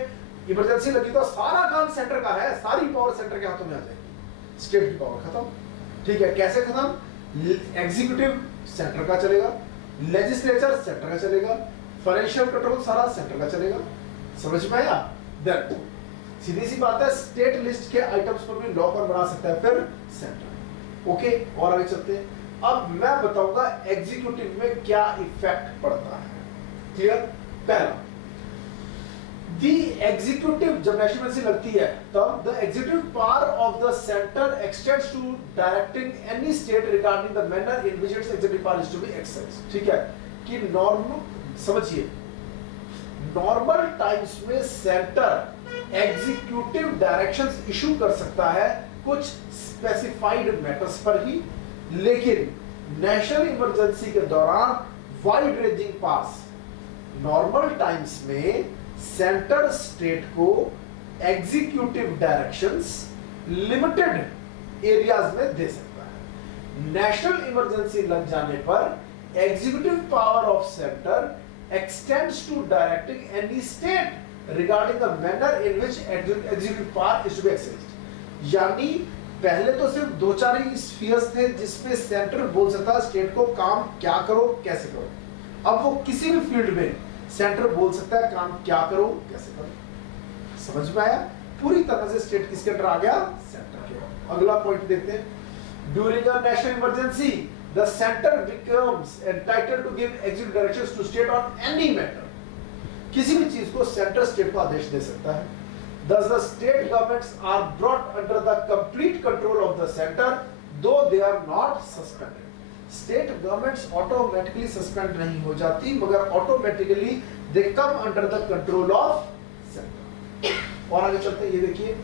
इमरजेंसी लगी तो सारा काम सेंटर का है, सारी पावर सेंटर के हाथों में आ जाएगी, स्टेट की पावर खत्म। ठीक है, कैसे खत्म? एग्जीक्यूटिव सेंटर का चलेगा, लेजिस्लेचर सेंटर का चलेगा, फाइनेंशियल कंट्रोल सारा सेंटर का चलेगा। समझ में आया? देन सीधी सी बात है, स्टेट लिस्ट के आइटम्स पर भी लॉ कौन बना सकता है? फिर सेंटर। ओके, और आगे चलते हैं। अब मैं बताऊंगा एग्जीक्यूटिव में क्या इफेक्ट पड़ता है, क्लियर? पहला, द एग्जीक्यूटिव, जब नेशनल इमरजेंसी लगती है तब the executive power of the centre extends to directing any state regarding the manner in which its executive power is to be exercised. ठीक है, कि नॉर्मल समझिए, नॉर्मल टाइम्स में सेंटर एग्जीक्यूटिव डायरेक्शंस इशू कर सकता है कुछ स्पेसिफाइड मैटर्स पर ही, लेकिन नेशनल इमरजेंसी के दौरान wide ranging pass, normal times में सेंटर स्टेट को एग्जीक्यूटिव डायरेक्शंस लिमिटेड एरियाज में दे सकता है। नेशनल इमरजेंसी लग जाने पर executive power of centre extends to directing any state regarding the manner in which executive power is to be exercised. यानी पहले तो सिर्फ दो चार ही स्फीयर्स थे जिसपे सेंटर बोल सकता स्टेट को काम क्या करो कैसे करो। अब वो किसी भी फील्ड में सेंटर बोल सकता है काम क्या करो कैसे करो। समझ में आया? पूरी तरह से स्टेट किसके अंडर आ गया? सेंटर के। अगला पॉइंट देखते हैं। During a national emergency the centre becomes entitled to give executive directions to state on any matter. किसी भी चीज को सेंटर स्टेट को आदेश दे सकता है। Thus the state governments are brought under the complete control of the center, though they are not suspended. State governments automatically suspend नहीं हो जाती, मगर automatically they come under the control of center. और आगे चलते हैं, ये देखिए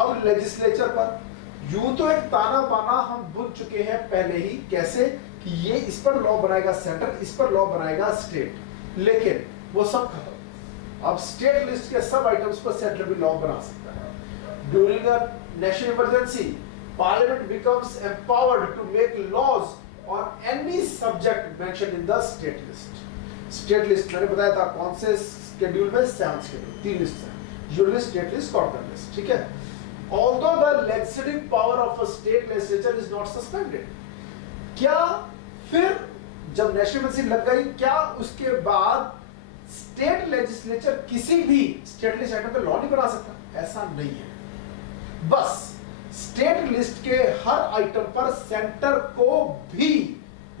अब लेजिस्लेचर पर। यूं तो एक ताना बाना हम बुन चुके हैं पहले ही, कैसे कि ये इस पर लॉ बनाएगा सेंटर, इस पर लॉ बनाएगा स्टेट, लेकिन वो सब खत्म। अब स्टेट लिस्ट के सब आइटम्स पर सेंटर भी लॉ बना सकता है। During a national emergency parliament becomes empowered to make laws on any subject mentioned in the state list. State list मैंने बताया था कौन से शेड्यूल में? 7 शेड्यूल, 3 लिस्ट है, usually state list, corporate list. ठीक है, although the legislative power of a state legislature is not suspended. क्या फिर जब नेशनल इमरजेंसी लग गई, क्या उसके बाद स्टेट लेजिस्लेचर किसी भी स्टेट लिस्ट आइटम पे लॉ नहीं बना सकता? ऐसा नहीं है। बस स्टेट लिस्ट के हर आइटम पर सेंटर को भी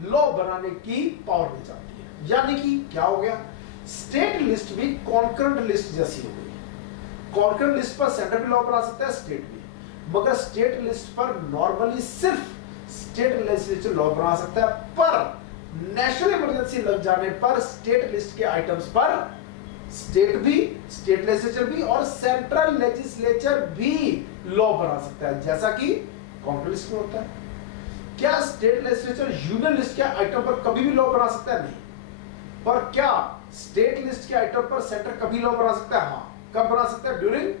लॉ बनाने की पावर दी जाती है। यानी कि क्या हो गया? स्टेट लिस्ट भी कॉन्करेंट लिस्ट जैसी हो गई। कॉन्करेंट लिस्ट पर सेंटर भी लॉ बना सकता है, स्टेट भी, मगर स्टेट लिस्ट पर नॉर्मली सिर्फ स्टेट लेजिस्लेचर लॉ बना सकता है, पर नेशनल इमरजेंसी लग जाने पर स्टेट लिस्ट के आइटम्स पर स्टेट भी, स्टेट लेजिस्लेचर भी और सेंट्रल लेजिस्लेचर भी लॉ बना सकता है, जैसा कि कॉन्करेंट लिस्ट में होता है। क्या स्टेट लेजिस्लेचर यूनियन लिस्ट के आइटम पर कभी भी लॉ बना सकता है? नहीं। पर क्या स्टेट लिस्ट के आइटम पर सेंटर कभी लॉ बना सकता है? हाँ। कब बना सकता है? ड्यूरिंग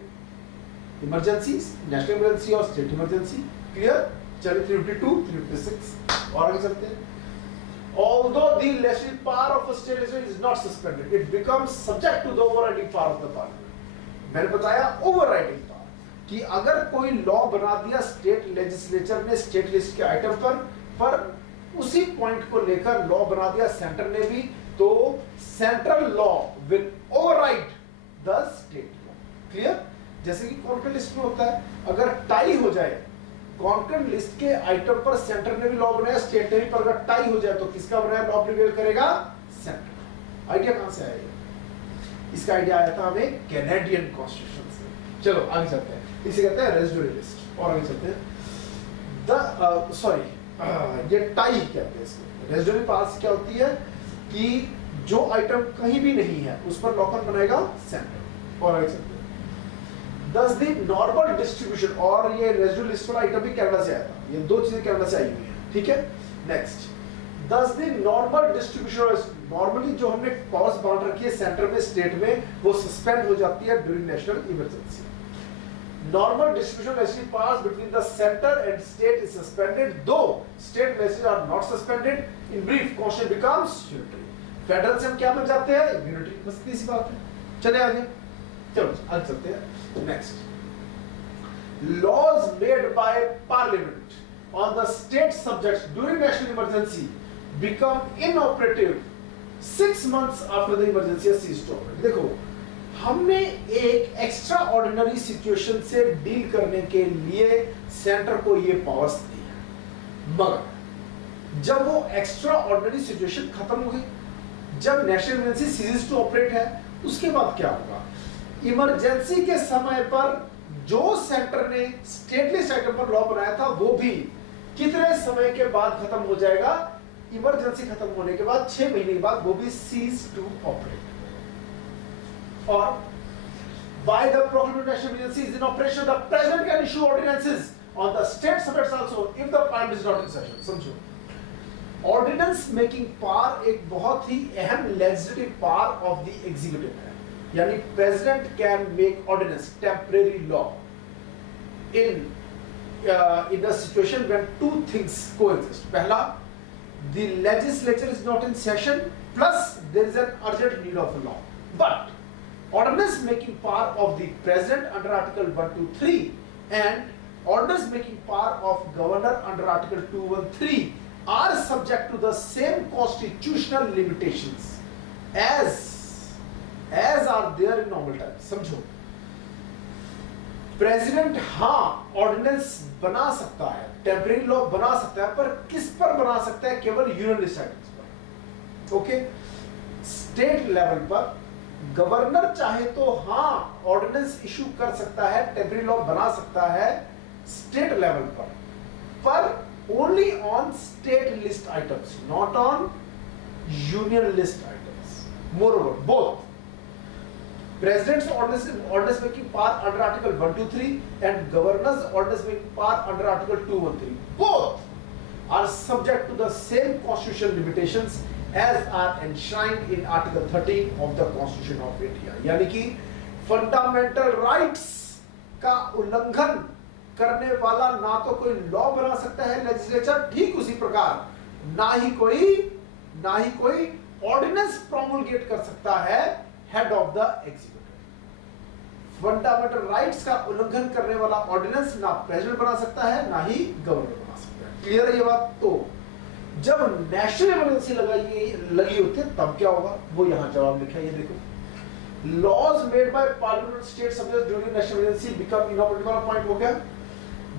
इमरजेंसी, नेशनल इमरजेंसी और स्टेट इमरजेंसी। क्लियर? चलिए 352, 356 और आगे चलते हैं। Although the legislative power of a state legislature is not suspended, it becomes subject to the overriding power of the parliament. मैंने बताया overriding power कि अगर कोई लॉ बना दिया स्टेट लेजिस्लेचर ने स्टेट लिस्ट के आइटम पर उसी पॉइंट को लेकर लॉ बना दिया सेंटर ने भी, तो central law will override the state law. Clear? जैसे कि कॉन्करेंट लिस्ट में होता है, अगर टाई हो जाए कॉन्करेंट लिस्ट के आइटम पर सेंटर ने भी लॉ बनाया, स्टेट ने भी, पर अगर टाई हो जाए तो किसका बनाया लॉ प्रिवेल करेगा? सेंटर। आइडिया कहां से आया? इसका आइडिया आया था हमें कैनेडियन कॉन्स्टिट्यूशन से। चलो आगे चलते हैं। इसे कहते हैं रेजिडुअल लिस्ट। और आगे चलते हैं। ये टाई कहते हैं इसको। रेजिडुअल पास क्या होती है कि जो आइटम कहीं भी नहीं है उस पर लॉ कौन बनाएगा? सेंटर। और आगे चलते हैं। Thus the normal distribution, और ये रेजिडुअल लिस्ट वाला आइटम भी कनाडा से आया था। ये दो चीजें कनाडा से आई हुई हैं। ठीक है? Next, Thus the normal distribution, normally जो हमने पावर्स बांट रखी है सेंटर में स्टेट में, वो सस्पेंड हो जाती है during national emergency. Normal distribution of legislative powers between the center and state is suspended, though state legislatures are not suspended. In brief, constitution becomes unitary. Federal से हम क्या बन जाते हैं? यूनिटरी। बस इतनी सी बात है। चले आगे। चलो आगे चलते हैं। Next, laws made by parliament on the state subjects during national emergency become inoperative 6 months after the emergency has ceased to operate. देखो, हमने एक एक्स्ट्रा ऑर्डिनरी सिचुएशन से डील करने के लिए सेंटर को ये पावर्स दी है, मगर जब वो एक्स्ट्रा ऑर्डिनरी सिचुएशन खत्म हो गई, जब national emergency ceases to operate है, उसके बाद क्या होगा? इमरजेंसी के समय पर जो सेंटर ने स्टेट लिस्ट आइटम पर लॉ बनाया था वो भी कितने समय के बाद खत्म हो जाएगा? इमरजेंसी खत्म होने के बाद 6 महीने के बाद वो भी सीज टू ऑपरेट। और by the proclamation of national emergency is in operation, the president can issue ordinances on the state subjects also if the parliament is not in session. समझो, ऑर्डिनेंस मेकिंग पावर एक बहुत ही अहम legislative power of the executive है। यानी president can make ordinance, temporary law in a situation when two things coexist. पहला, the legislature is not in session, plus there is an urgent need of a law. But ordinance making power of the president under Article 123 and ordinance making power of governor under Article 213 are subject to the same constitutional limitations as are there in normal times. समझो, president हाँ ordinance बना सकता है, temporary law बना सकता है, पर किस पर बना सकता है? केवल यूनियन लिस्ट आइटम्स पर। ओके, स्टेट लेवल पर गवर्नर चाहे तो हाँ ऑर्डिनेंस इशू कर सकता है, टेम्परेरी लॉ बना सकता है स्टेट लेवल पर only on state list items, not on union list items. Moreover, both President's ordinance making power under Article 123 and Governor's ordinance making power under Article 213 both are subject to the same constitutional limitations as are enshrined in Article 13 of the Constitution of India. यानी कि fundamental rights का उल्लंघन करने वाला ना तो कोई law बना सकता है लेजिस्लेचर, ठीक उसी प्रकार ना ही कोई ऑर्डिनेंस प्रोमुलगेट कर सकता है head of the executive. Fundamental rights का उल्लंघन करने वाला ऑर्डिनेंस ना प्रेसिडेंट बना सकता है ना ही गवर्नर बना सकता है। क्लियर है ये बात? तो जब नेशनल इमरजेंसी लगी होती है तब क्या होगा, वो यहां जवाब लिखा है, ये देखो। Laws made by parliament state subjects during national emergency become inoperative वाला पॉइंट हो गया।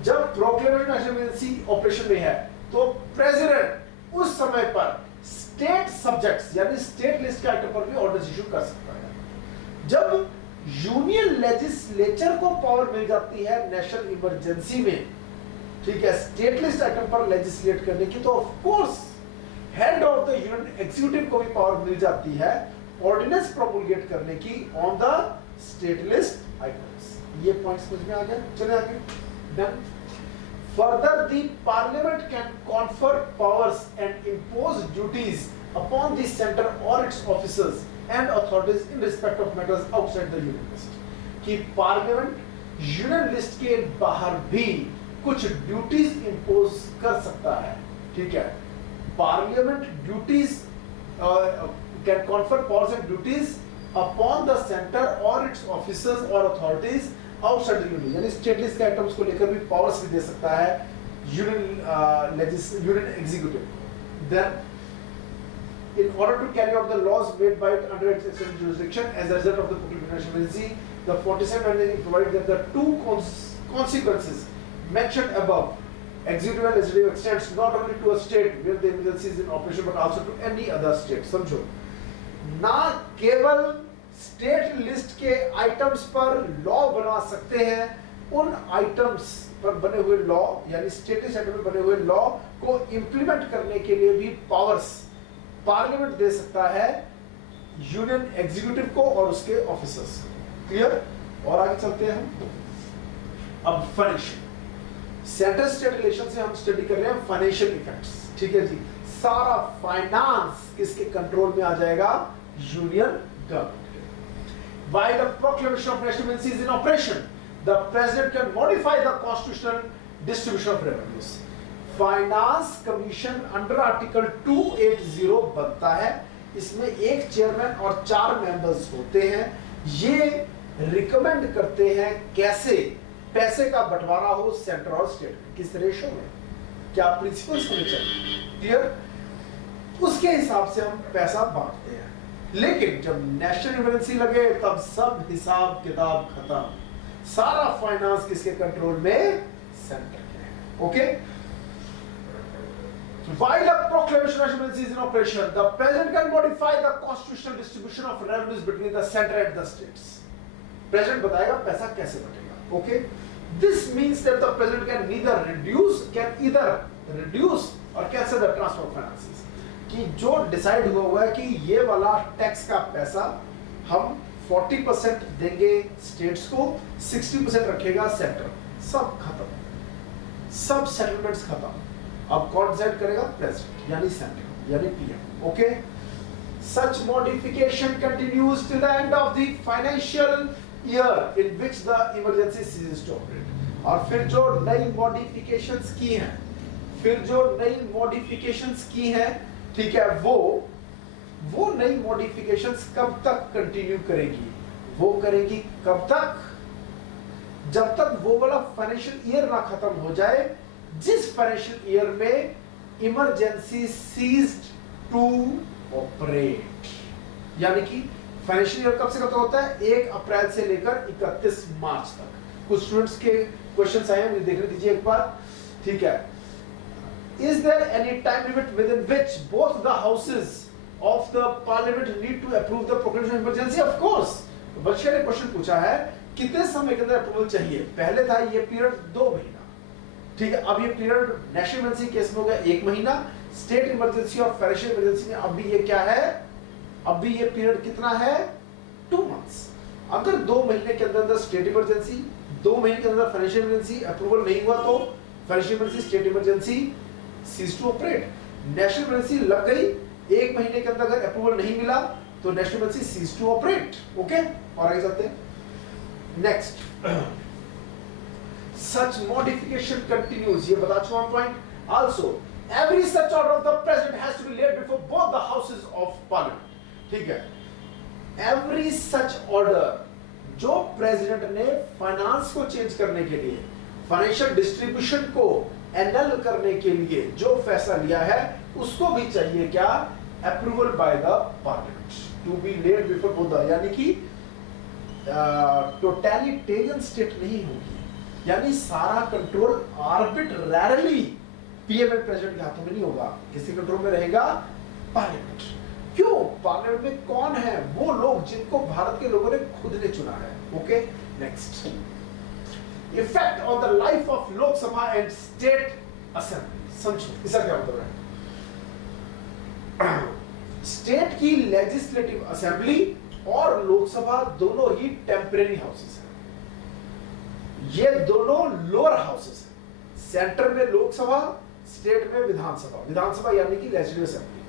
जब प्रोक्लेमेशन नेशनल इमरजेंसी ऑपरेशन में है तो प्रेसिडेंट उस समय पर स्टेट सब्जेक्ट्स यानी स्टेट लिस्ट के आइटम पर भी ऑर्डर इशू कर सकता है। जब यूनियन लेजिस्लेचर को पावर मिल जाती है नेशनल इमरजेंसी में, ठीक है, स्टेट लिस्ट आइटम पर लेजिस्लेट करने की, तो of course head of the union executive को भी पावर मिल जाती है ऑर्डिनेंस प्रोमुलगेट करने की on the state list items. ये पॉइंट समझ में आ गया? चले आगे। Done. Further, the parliament can confer powers and impose duties upon the center or its officers and authorities in respect of matters outside the union list. कि parliament union list के बाहर भी कुछ ड्यूटीज इंपोज कर सकता है, ठीक है। Parliament duties can confer powers and duties upon the centre और इट्स ऑफिसर्स और अथॉरिटीज आउटसाइड द यूनियन, यानी स्टेट लिस्ट के आइटम्स को लेकर भी पावर्स भी दे सकता है union executive. Then in order to carry out the laws made by it under its extended jurisdiction as a result of the proclamation of emergency, the 47th amendment provided that the two consequences mentioned above, executive and legislative, extends not only to a state where the emergency is in operation but also to any other state. समझो, ना केवल state list के items पर law बना सकते हैं, उन items पर बने हुए लॉ यानी स्टेट लिस्ट आइटम पर बने हुए लॉ को इंप्लीमेंट करने के लिए भी पावर्स पार्लियामेंट दे सकता है यूनियन एग्जीक्यूटिव को और उसके ऑफिसर्स। क्लियर? और आगे चलते हैं हम। अब फाइनेंशियल सेंट्रल स्टेट रिलेशन से हम स्टडी कर रहे हैं फाइनेंशियल इफेक्ट्स, ठीक है जी। सारा फाइनेंस किसके कंट्रोल में आ जाएगा? यूनियन गवर्नमेंट के। While the proclamation of national emergency is in operation, the president can modify the constitutional distribution of revenues. Finance commission under article 280 बनता है, इसमें एक चेयरमैन और 4 मेंबर्स होते हैं। ये रिकमेंड करते हैं कैसे पैसे का बंटवारा हो सेंटर और स्टेट में, किस रेशो में, क्या प्रिंसिपल्स होने चाहिए, क्लियर? उसके हिसाब से हम पैसा बांटते हैं। लेकिन जब नेशनल इमरजेंसी लगे तब सब हिसाब किताब खत्म, सारा फाइनेंस किसके कंट्रोल में? सेंटर के। Okay? While a proclamation of emergency is in operation, the president can modify the constitutional distribution of revenues between the center and the states. President बताएगा पैसा कैसे बटेगा. Okay? This means that the president can either reduce or cancel the transfer of finances. कि जो decide हुआ है कि ये वाला टैक्स का पैसा हम 40% देंगे स्टेट्स को, 60% रखेगा सेंटर, सब खत्म, सब सेटलमेंट्स खत्म। अब कौन डिसाइड करेगा? प्रेसिडेंट यानी सेंटर यानी PM. Okay? Such modification continues till the end of the financial year in which the emergency ceases to operate. और फिर जो नई मॉडिफिकेशंस की हैं, ठीक है, वो नई मॉडिफिकेशंस कब तक कंटिन्यू करेगी? वो करेगी कब तक? जब तक वो वाला फाइनेंशियल ईयर ना खत्म हो जाए जिस फाइनेंशियल ईयर में इमरजेंसी सीज्ड टू ऑपरेट। यानी कि फाइनेंशियल ईयर कब से कब तक होता है? 1 अप्रैल से लेकर 31 मार्च तक। कुछ स्टूडेंट्स के क्वेश्चंस आए हैं, मुझे देखने दीजिए एक बार, ठीक है। Is there any time limit within which both the houses of the parliament need to approve the proclamation of emergency? Of course. बच्चे ने क्वेश्चन पूछा है कितने समय के अंदर अप्रूवल चाहिए। पहले था ये पीरियड 2 महीना, ठीक है। अब ये पीरियड नेशनल इमरजेंसी केस में हो गया 1 महीना, स्टेट इमरजेंसी और फाइनेंशियल इमरजेंसी में अब भी ये क्या है? अब भी ये पीरियड कितना है? 2 मंथ्स। अगर 2 महीने के अंदर स्टेट इमरजेंसी, 2 महीने के अंदर फाइनेंशियल इमरजेंसी अप्रूवल नहीं हुआ तो financial emergency, state emergency cease to operate. National emergency लग गई, 1 महीने के अंदर अगर अप्रूवल नहीं मिला तो national emergency cease to operate. Okay? और आगे चलते हैं। नेक्स्ट, such modification continues, ये बता चुका हूं point. Also, every such order of the president has to be laid before both the houses of parliament, ठीक है। Every such order जो प्रेसिडेंट ने फाइनेंस को चेंज करने के लिए, फाइनेंशियल डिस्ट्रीब्यूशन को एनल करने के लिए जो फैसला लिया है उसको भी चाहिए क्या? Approval by the parliament to be laid before both the, यानी कि टोटलिटेरियन स्टेट नहीं होगी, यानी सारा control arbitrarily PM and president के हाथों में नहीं होगा, किसी कंट्रोल में रहेगा? पार्लियामेंट। क्यों? पार्लियामेंट में कौन है? वो लोग जिनको भारत के लोगों ने खुद ने चुना है। Okay? Next, effect on the life of Lok Sabha and state assembly. समझो इसका क्या मतलब है? स्टेट की लेजिस्लेटिव असेंबली और लोकसभा दोनों ही टेम्परेरी हाउसेस हैं। ये दोनों लोअर हाउसेस हैं। सेंटर में लोकसभा, स्टेट में विधानसभा। विधानसभा यानी कि लेजिस्लेटिव असेंबली।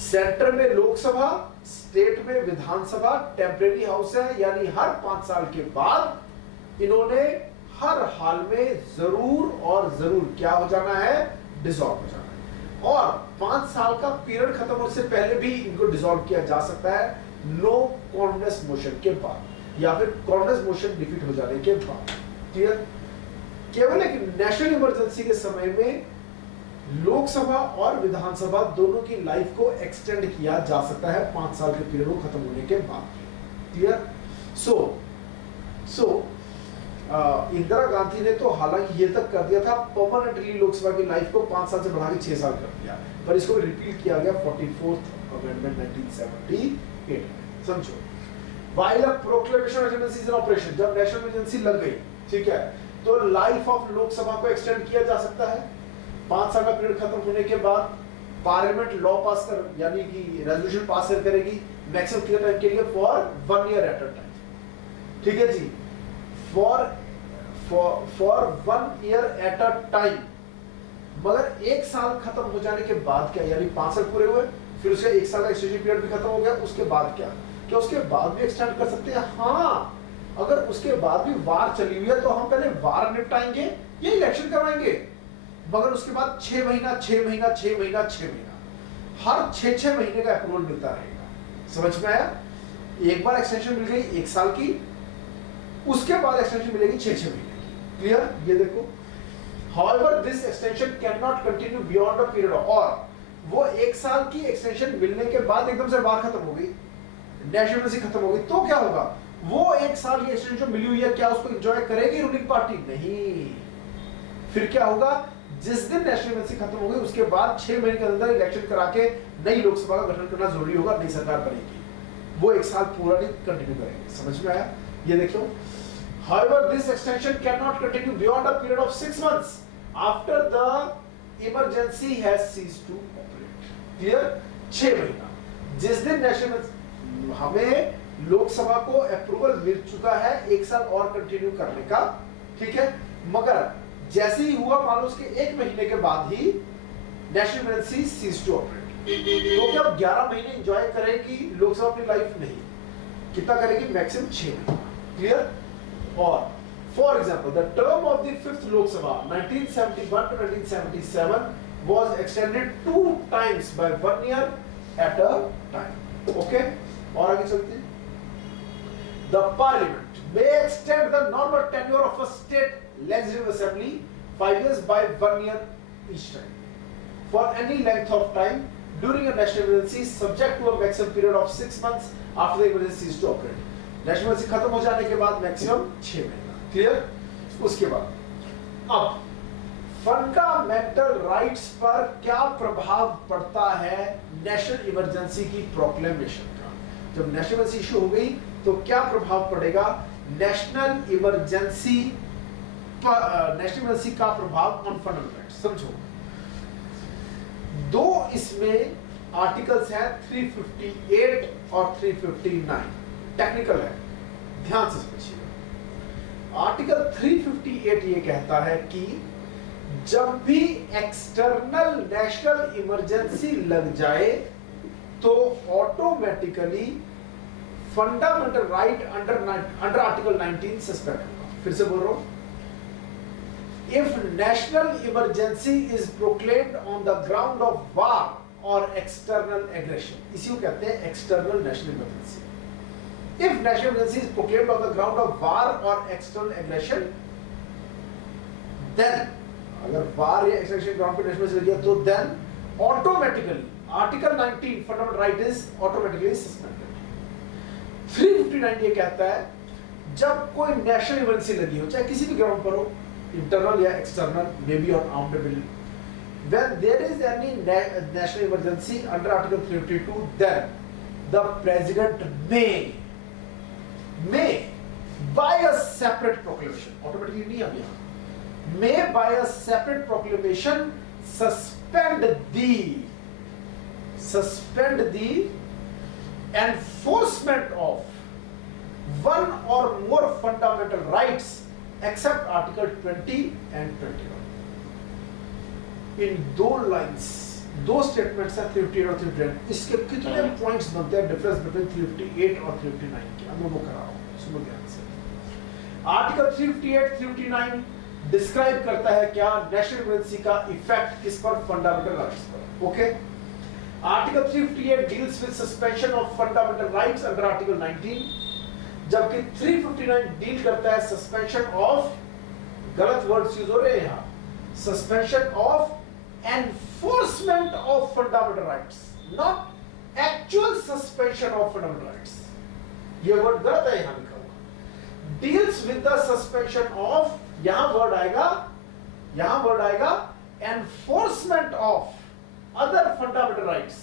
सेंटर में लोकसभा, स्टेट में विधानसभा, टेम्परेरी हाउस है, यानी हर 5 साल के बाद इन्होंने हर हाल में जरूर और जरूर क्या हो जाना है, डिसॉल्व हो जाना है। और 5 साल का पीरियड खत्म होने से पहले भी इनको डिसॉल्व किया जा सकता है, नो कॉन्फिडेंस मोशन के बाद या फिर कॉन्फिडेंस मोशन डिफीट हो जाने के बाद। क्लियर? केवल एक नेशनल इमरजेंसी के समय में लोकसभा और विधानसभा दोनों की लाइफ को एक्सटेंड किया जा सकता है 5 साल के पीरियड को खत्म होने के बाद। क्लियर? सो इंदिरा गांधी ने तो हालांकि ये तक कर दिया था, परमानेंटली लोकसभा की लाइफ को 5 साल से बढ़ा के 6 साल कर दिया, पर इसको रिपीट किया गया 44th अमेंडमेंट 1978। समझो, while a proclamation of emergency in operation, जब नेशनल इमरजेंसी लग गई, ठीक है, तो लाइफ ऑफ लोकसभा को एक्सटेंड किया जा सकता है। 5 साल का पीरियड खत्म होने के बाद पार्लियामेंट लॉ पास कर, यानी कि रेजोल्यूशन पास करेगी मैक्सिमम कितने टाइम के लिए, for 1 year at a time. ठीक है जी, for 1 year at a time. मगर 1 साल खत्म हो जाने के बाद क्या, यानी 5 साल पूरे हुए, फिर उसका 1 साल का एक्सटेंशन पीरियड भी खत्म हो गया, उसके बाद क्या उसके बाद भी एक्सटेंड कर सकते हैं? हाँ, अगर उसके बाद भी वार चली हुई है तो हम पहले वार निपटाएंगे, ये इलेक्शन करवाएंगे, मगर उसके बाद 6 महीना 6 महीना 6 महीना 6 महीना, हर 6 महीने का अप्रूवल मिलता रहेगा। समझ में आया? एक बार एक्सटेंशन मिल गई 1 साल की, उसके बाद एक्सटेंशन मिलेगी 6 महीने की। क्लियर? ये देखो, however this extension cannot continue beyond a period of, और वो 1 साल की एक्सटेंशन मिलने के बाद एकदम से वार खत्म हो गई, नेशनल इमरजेंसी खत्म हो गई, तो क्या होगा? वो 1 साल की एक्सटेंशन मिली हुई है, क्या उसको एंजॉय करेगी रूलिंग पार्टी? नहीं। फिर क्या होगा? जिस दिन नेशनल इमरजेंसी खत्म हो गई उसके बाद 6 महीने के अंदर इलेक्शन करा के नई लोकसभा का गठन करना जरूरी होगा, नई सरकार बनेगी, वो 1 साल पूरा नहीं कंटिन्यू करेंगे। समझ में आया? ये देखो, however this extension cannot continue beyond a period of 6 months after the emergency has ceased to operate. Clear? 6 महीना, जिस दिन नेशनल हमें लोकसभा को अप्रूवल मिल चुका है 1 साल और कंटिन्यू करने का, ठीक है, मगर जैसे ही हुआ मान लो उसके 1 महीने के बाद ही national emergency cease to operate, तो क्या 11 महीने एंजॉय करेगी लोकसभा अपनी लाइफ? नहीं। कितना करेगी? मैक्सिमम 6 महीना। क्लियर? और for example the term of the 5th Lok Sabha 1971 to 1977 was extended 2 times by 1 year at a time. Okay? और आगे चलते हैं। The Parliament may extend the normal tenure of a state legislative assembly 5 years by 1 year each time for any length of time during a national emergency, subject to a maximum period of 6 months after the emergency is to operate. National emergency खत्म हो जाने के बाद maximum 6 महीना। Clear? उसके बाद अब fundamental rights पर क्या प्रभाव पड़ता है नेशनल इमरजेंसी की प्रोक्लेमेशन का? जब नेशनल इमरजेंसी इशू हो गई तो क्या प्रभाव पड़ेगा नेशनल इमरजेंसी का प्रभाव ऑन फंडामेंटल राइट्स? समझो, 2 इसमें आर्टिकल्स हैं, 358 और 359, टेक्निकल है, ध्यान से समझिएगा। आर्टिकल 358 ये कहता है कि जब भी एक्सटर्नल नेशनल इमरजेंसी लग जाए तो automatically fundamental right under article 19 suspend होगा। फिर से बोल रहा हूं, if national emergency is proclaimed on the ground of वार और एक्सटर्नल एग्रेशन, इसी को कहते हैं external national emergency. If national emergency is proclaimed on the ground of war or external aggression, then अगर war या external ground पे national emergency लग गया तो then automatically Article 19 fundamental right is automatically suspended. 359 ये कहता है जब कोई नेशनल इमरजेंसी लगी हो, चाहे किसी भी ग्राउंड पर हो, इंटरनल या external, may be on armed rebellion, when there is any national emergency under Article 352, then the president may by a separate proclamation, automatically नहीं आ गया, may by a separate proclamation suspend the enforcement of one or more fundamental rights except article 20 and 21। इन दो lines, दो statements हैं 358 और 359। इसके कितने points बनते हैं डिफरेंस बिटवीन 358 और 359 के, मैं वो करा रहा हूं, सुनो ध्यान से। आर्टिकल 358 359 डिस्क्राइब करता है क्या, नेशनल इमरजेंसी का इफेक्ट किस पर, फंडामेंटल राइट्स पर। Okay, article 358 deals with suspension of fundamental rights under article 19, जबकि 359 डील करता है सस्पेंशन ऑफ, गलत वर्ड्स यूज हो रहे हैं यहां, suspension of enforcement of fundamental rights, not actual suspension of fundamental rights. ये वर्ड गलत है यहां लिखा हुआ। Deals with the suspension of, यहां वर्ड आएगा enforcement of other fundamental rights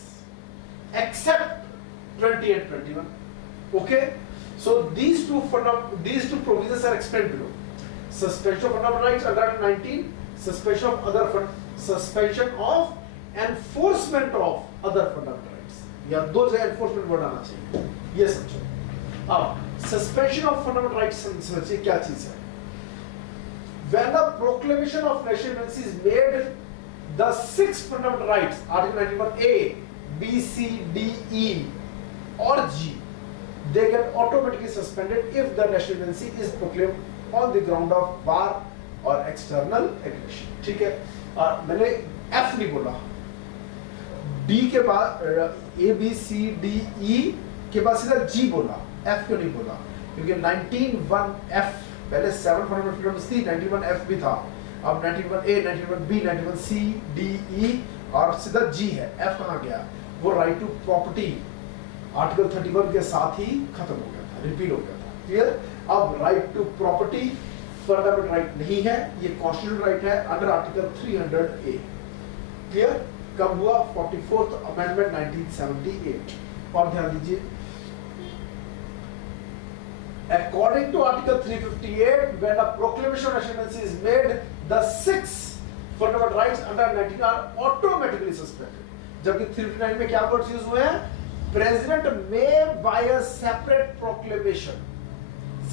except 20 and 21. Okay, so these two provisions are explained below. Suspension of fundamental rights under Article 19, suspension of enforcement of other fundamental rights. या दो जगह enforcement word आना चाहिए, ये समझो। अब suspension of fundamental rights समझिए क्या चीज है। When the proclamation of national emergency is made, the 6 fundamental rights, Article 91A, B, C, D, E, or G, they get automatically suspended if the national emergency is proclaimed on the ground of war or external aggression. ठीक है, और मैंने F नहीं बोला, D के बाद A, B, C, D, E के बाद सीधा G बोला, F क्यों नहीं बोला? क्योंकि 19(1)F पहले 7 फंडामेंटल फ्रीडम्स थी, 91F भी था, अब 91A, 91B, 91C, D, E और सीधा G है। F कहाँ गया? वो राइट टू प्रॉपर्टी आर्टिकल 31 के साथ ही खत्म हो गया था, रिपील हो गया था। क्लियर? अब right to property fundamental right नहीं है, ये कॉन्स्टिट्यूशनल राइट है अंडर आर्टिकल 300A। क्लियर? कब हुआ? 44th amendment 1978। और ध्यान दीजिए, according to Article 358, when a proclamation of national emergency is made, the 6 fundamental rights under 19 are automatically suspended. जबकि 359 में क्या वर्ड्स यूज हुए हैं? President may by a separate proclamation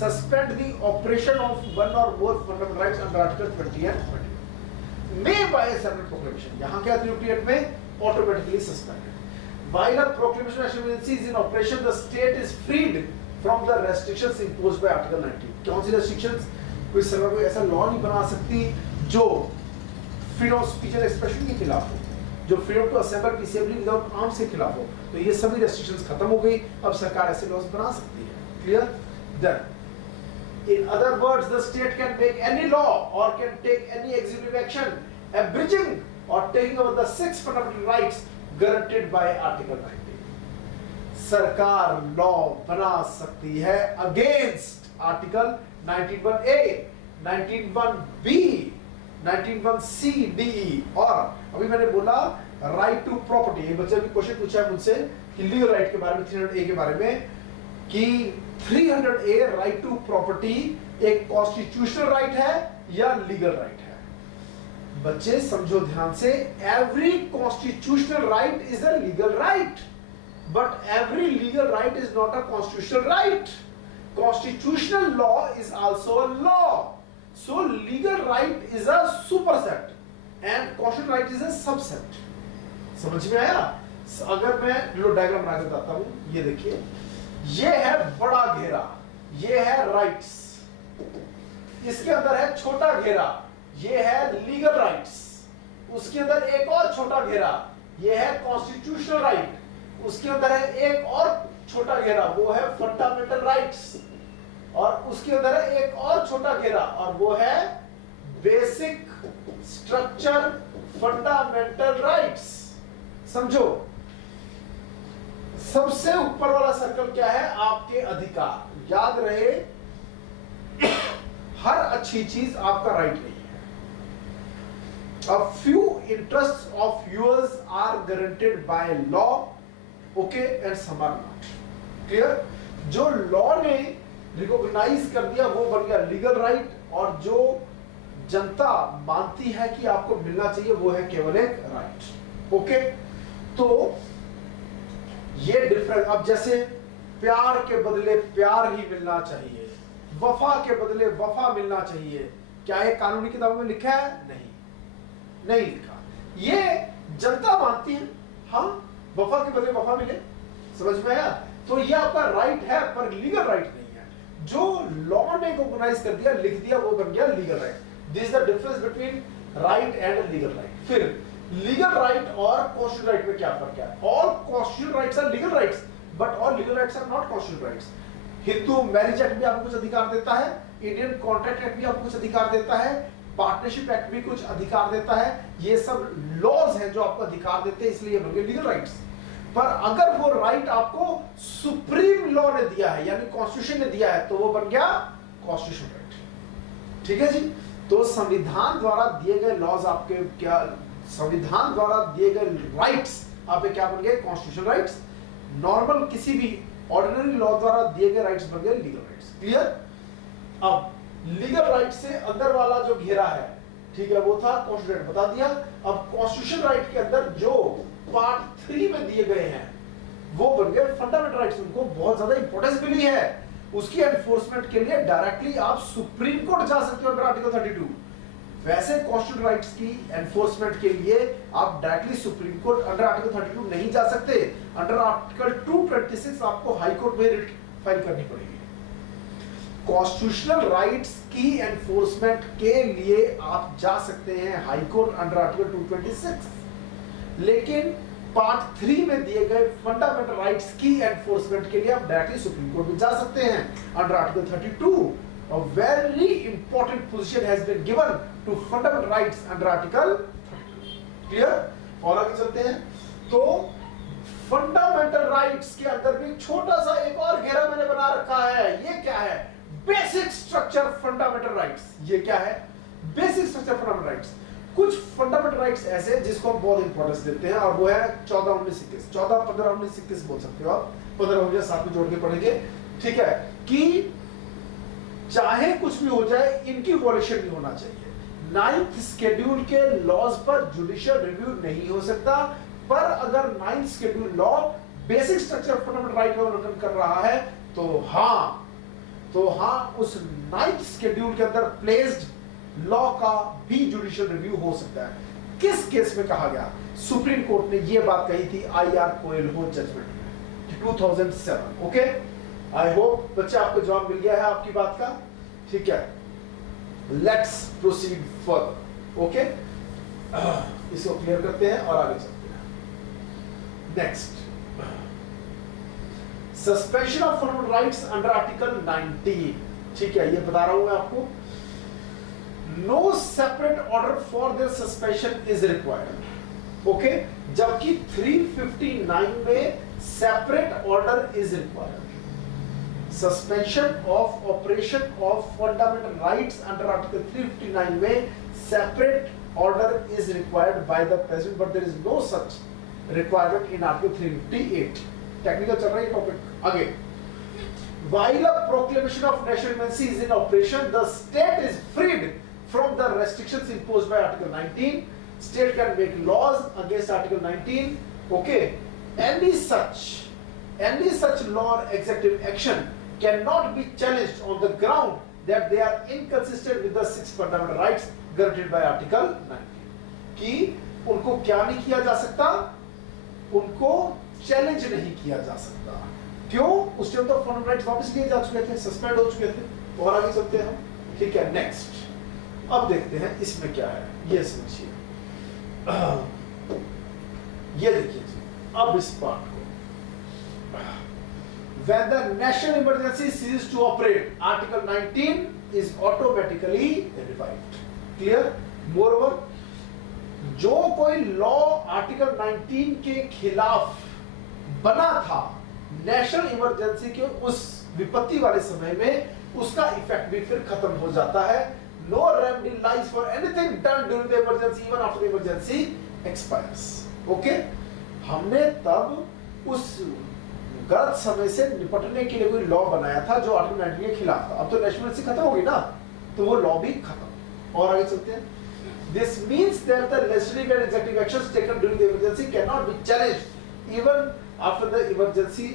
suspend the operation of one or more fundamental rights under Article 20 and 21. May by a separate proclamation. यहाँ क्या 358 में? Automatically suspended. While a proclamation of national emergency is in operation, the state is freed from the restrictions imposed by Article 19. कौन सी restrictions? कोई सरकार कोई ऐसा law नहीं बना सकती जो freedom of speech and expression के खिलाफ हो, जो freedom to assemble peacefully without arms के खिलाफ हो। तो ये सभी रेस्ट्रिक्शंस खत्म हो गई, अब सरकार ऐसे लॉज बना सकती है। Clear? Then in other words, the state can make any law or can take any executive action abridging or taking over the 6 fundamental rights guaranteed by Article 19. सरकार लॉ बना सकती है against article 91A, 91B, 91C, D, और अभी मैंने बोला right to property. ये बच्चे भी क्वेश्चन पूछा है मुझसे कि लीगल राइट के बारे में, 300A के बारे में, कि 300A राइट टू प्रॉपर्टी एक कॉन्स्टिट्यूशनल राइट है या लीगल राइट है? बच्चे समझो ध्यान से, every constitutional right is a legal right, but every legal right is not a constitutional right. Constitutional law is also a law. So legal right is a superset and constitutional right is a subset. समझ में आया? अगर मैं लो diagram बना के बताता हूं, ये देखिए, ये है बड़ा घेरा, ये है राइट्स, इसके अंदर है छोटा घेरा, ये है लीगल राइट्स, उसके अंदर एक और छोटा घेरा, ये है कॉन्स्टिट्यूशनल राइट, उसके अंदर है एक और छोटा घेरा, वो है फंडामेंटल राइट्स, और उसके अंदर है एक और छोटा घेरा, और वो है बेसिक स्ट्रक्चर फंडामेंटल राइट्स। समझो, सबसे ऊपर वाला सर्कल क्या है? आपके अधिकार। याद रहे, हर अच्छी चीज आपका राइट नहीं है। A few interests of yours are guaranteed by law, okay, and some are not. Clear? जो लॉ ने रिकॉग्नाइज कर दिया वो बन गया लीगल राइट, और जो जनता मानती है कि आपको मिलना चाहिए वो है केवल एक राइट। ओके, तो ये डिफरेंस। अब जैसे प्यार के बदले प्यार ही मिलना चाहिए, वफा के बदले वफा मिलना चाहिए। क्या ये कानूनी किताबों में लिखा है? नहीं लिखा। ये जनता मानती है, हाँ वफा के बदले वफा मिले, समझ में आया? तो ये आपका राइट है, पर लीगल राइट नहीं है। जो लॉ ने रिकॉग्नाइज कर दिया, लिख दिया, वो बन गया legal right. This is the difference between right and legal right. फिर लीगल राइट और कॉन्स्टिट्यूशनल राइट में क्या फर्क है? All constitutional rights are legal rights, but all legal rights are not constitutional rights. Hindu marriage act भी आपको कुछ अधिकार देता है, इंडियन कॉन्ट्रैक्ट एक्ट भी आपको कुछ अधिकार देता है, पार्टनरशिप एक्ट भी कुछ अधिकार देता है। ये सब लॉज हैं जो आपको अधिकार देते हैं, इसलिए बन गए लीगल राइट्स। पर अगर वो राइट आपको सुप्रीम लॉ ने दिया है, यानी कॉन्स्टिट्यूशन ने दिया है, तो वो बन गया कॉन्स्टिट्यूशनल राइट। ठीक है जी। तो संविधान द्वारा दिए गए लॉज आपके क्या, संविधान द्वारा दिए गए राइट्स आपके क्या बन गए? Constitutional rights. नॉर्मल किसी भी ऑर्डिनरी लॉ द्वारा दिए गए राइट्स बन गए लीगल राइट्स। क्लियर? अब लीगल राइट से अंदर वाला जो घेरा है, ठीक है, वो था कॉन्स्टिट्यूशन, बता दिया। अब कॉन्स्टिट्यूशन राइट के अंदर जो पार्ट 3 में दिए गए हैं वो बन गए फंडामेंटल राइट्स। उनको बहुत ज्यादा इंपॉर्टेंस मिली है। उसकी एनफोर्समेंट के लिए डायरेक्टली आप सुप्रीम कोर्ट जा सकते हो अंडर आर्टिकल 32। वैसे कॉन्स्टिट्यूशनल राइट्स की एनफोर्समेंट के लिए आप directly supreme court under article 32 नहीं जा सकते। अंडर आर्टिकल 226 आपको हाई कोर्ट में रिट फाइल करनी पड़ेगी। कॉन्स्टिट्यूशनल राइट्स की एनफोर्समेंट के लिए आप जा सकते हैं हाई कोर्ट अंडर आर्टिकल 226, लेकिन पार्ट 3 में दिए गए फंडामेंटल राइट्स की एनफोर्समेंट के लिए आप डायरेक्टली सुप्रीम कोर्ट में जा सकते हैं under article 32। A very important position has been given to fundamental rights under article 32. Clear? और आगे चलते हैं। तो फंडामेंटल राइट्स के अंदर भी छोटा सा एक और घेरा मैंने बना रखा है। ये क्या है? Basic structure fundamental rights. ये क्या है? Basic structure fundamental rights. कुछ फंडामेंटल राइट्स ऐसे जिसको हम बहुत इंपॉर्टेंस देते हैं, और वो है 14, 19, 21, 14, 15, 19, 21 बोल सकते हो आप। 15 19 साथ में जोड़ के पढ़ेंगे। ठीक है कि चाहे कुछ भी हो जाए, इनकी वॉल्यूशन नहीं होना चाहिए। 9th शेड्यूल के लॉज पर जुडिशियल रिव्यू नहीं हो सकता, पर अगर 9th schedule law basic structure fundamental right का उल्लंघन कर रहा है तो हाँ उस 9th शेड्यूल के अंदर प्लेस्ड लॉ का भी जुडिशियल रिव्यू हो सकता है। किस केस में कहा गया? सुप्रीम कोर्ट ने यह बात कही थी IR कोएल्हो जजमेंट में 2007। ओके, आई होप बच्चे आपको जवाब मिल गया है आपकी बात का। ठीक है, लेट्स प्रोसीड फर्दर। ओके, इसको क्लियर करते हैं और आगे चलते हैं। Next, suspension of fundamental rights under article 19। ठीक है, ये बता रहा हूं मैं आपको। No separate order for their suspension is required. Okay, जबकि 359 में separate order is required. Suspension of operation of fundamental rights under Article 359 में separate order is required by the President, but there is no such requirement in Article 358. Technical चल रहा है topic आगे। While a proclamation of national emergency is in operation, the state is freed from the restrictions imposed by Article 19. State can make laws against Article 19. Okay, any such law or executive action cannot be challenged on the ground that they are inconsistent with the 6 fundamental rights guaranteed by Article 19. कि उनको क्या नहीं किया जा सकता? उनको challenge नहीं किया जा सकता। क्यों? उस टाइम तो फंडामेंटल राइट्स वापस लिए जा चुके थे, सस्पेंड हो चुके थे। और आगे चलते हैं हम। ठीक है, नेक्स्ट अब देखते हैं इसमें क्या है, ये समझिए। ये देखिए जी, अब इस पार्ट को, when the national emergency ceases to operate, Article 19 is automatically revived. Clear? Moreover, जो कोई लॉ आर्टिकल 19 के खिलाफ बना था नेशनल इमरजेंसी के उस विपत्ति वाले समय में, उसका इफेक्ट भी फिर खत्म हो जाता है। No remedy lies for anything done during the emergency even after the emergency expires. Okay? हमने तब उस गलत समय से निपटने के लिए कोई लॉ बनाया था जो आर्टिकल 19 के खिलाफ था। अब तो नेशनल इमरजेंसी खत्म होगी ना, तो वो लॉ भी खत्म। और आगे चलते हैं। This means that the legislative and executive actions taken during the emergency cannot be challenged even after the emergency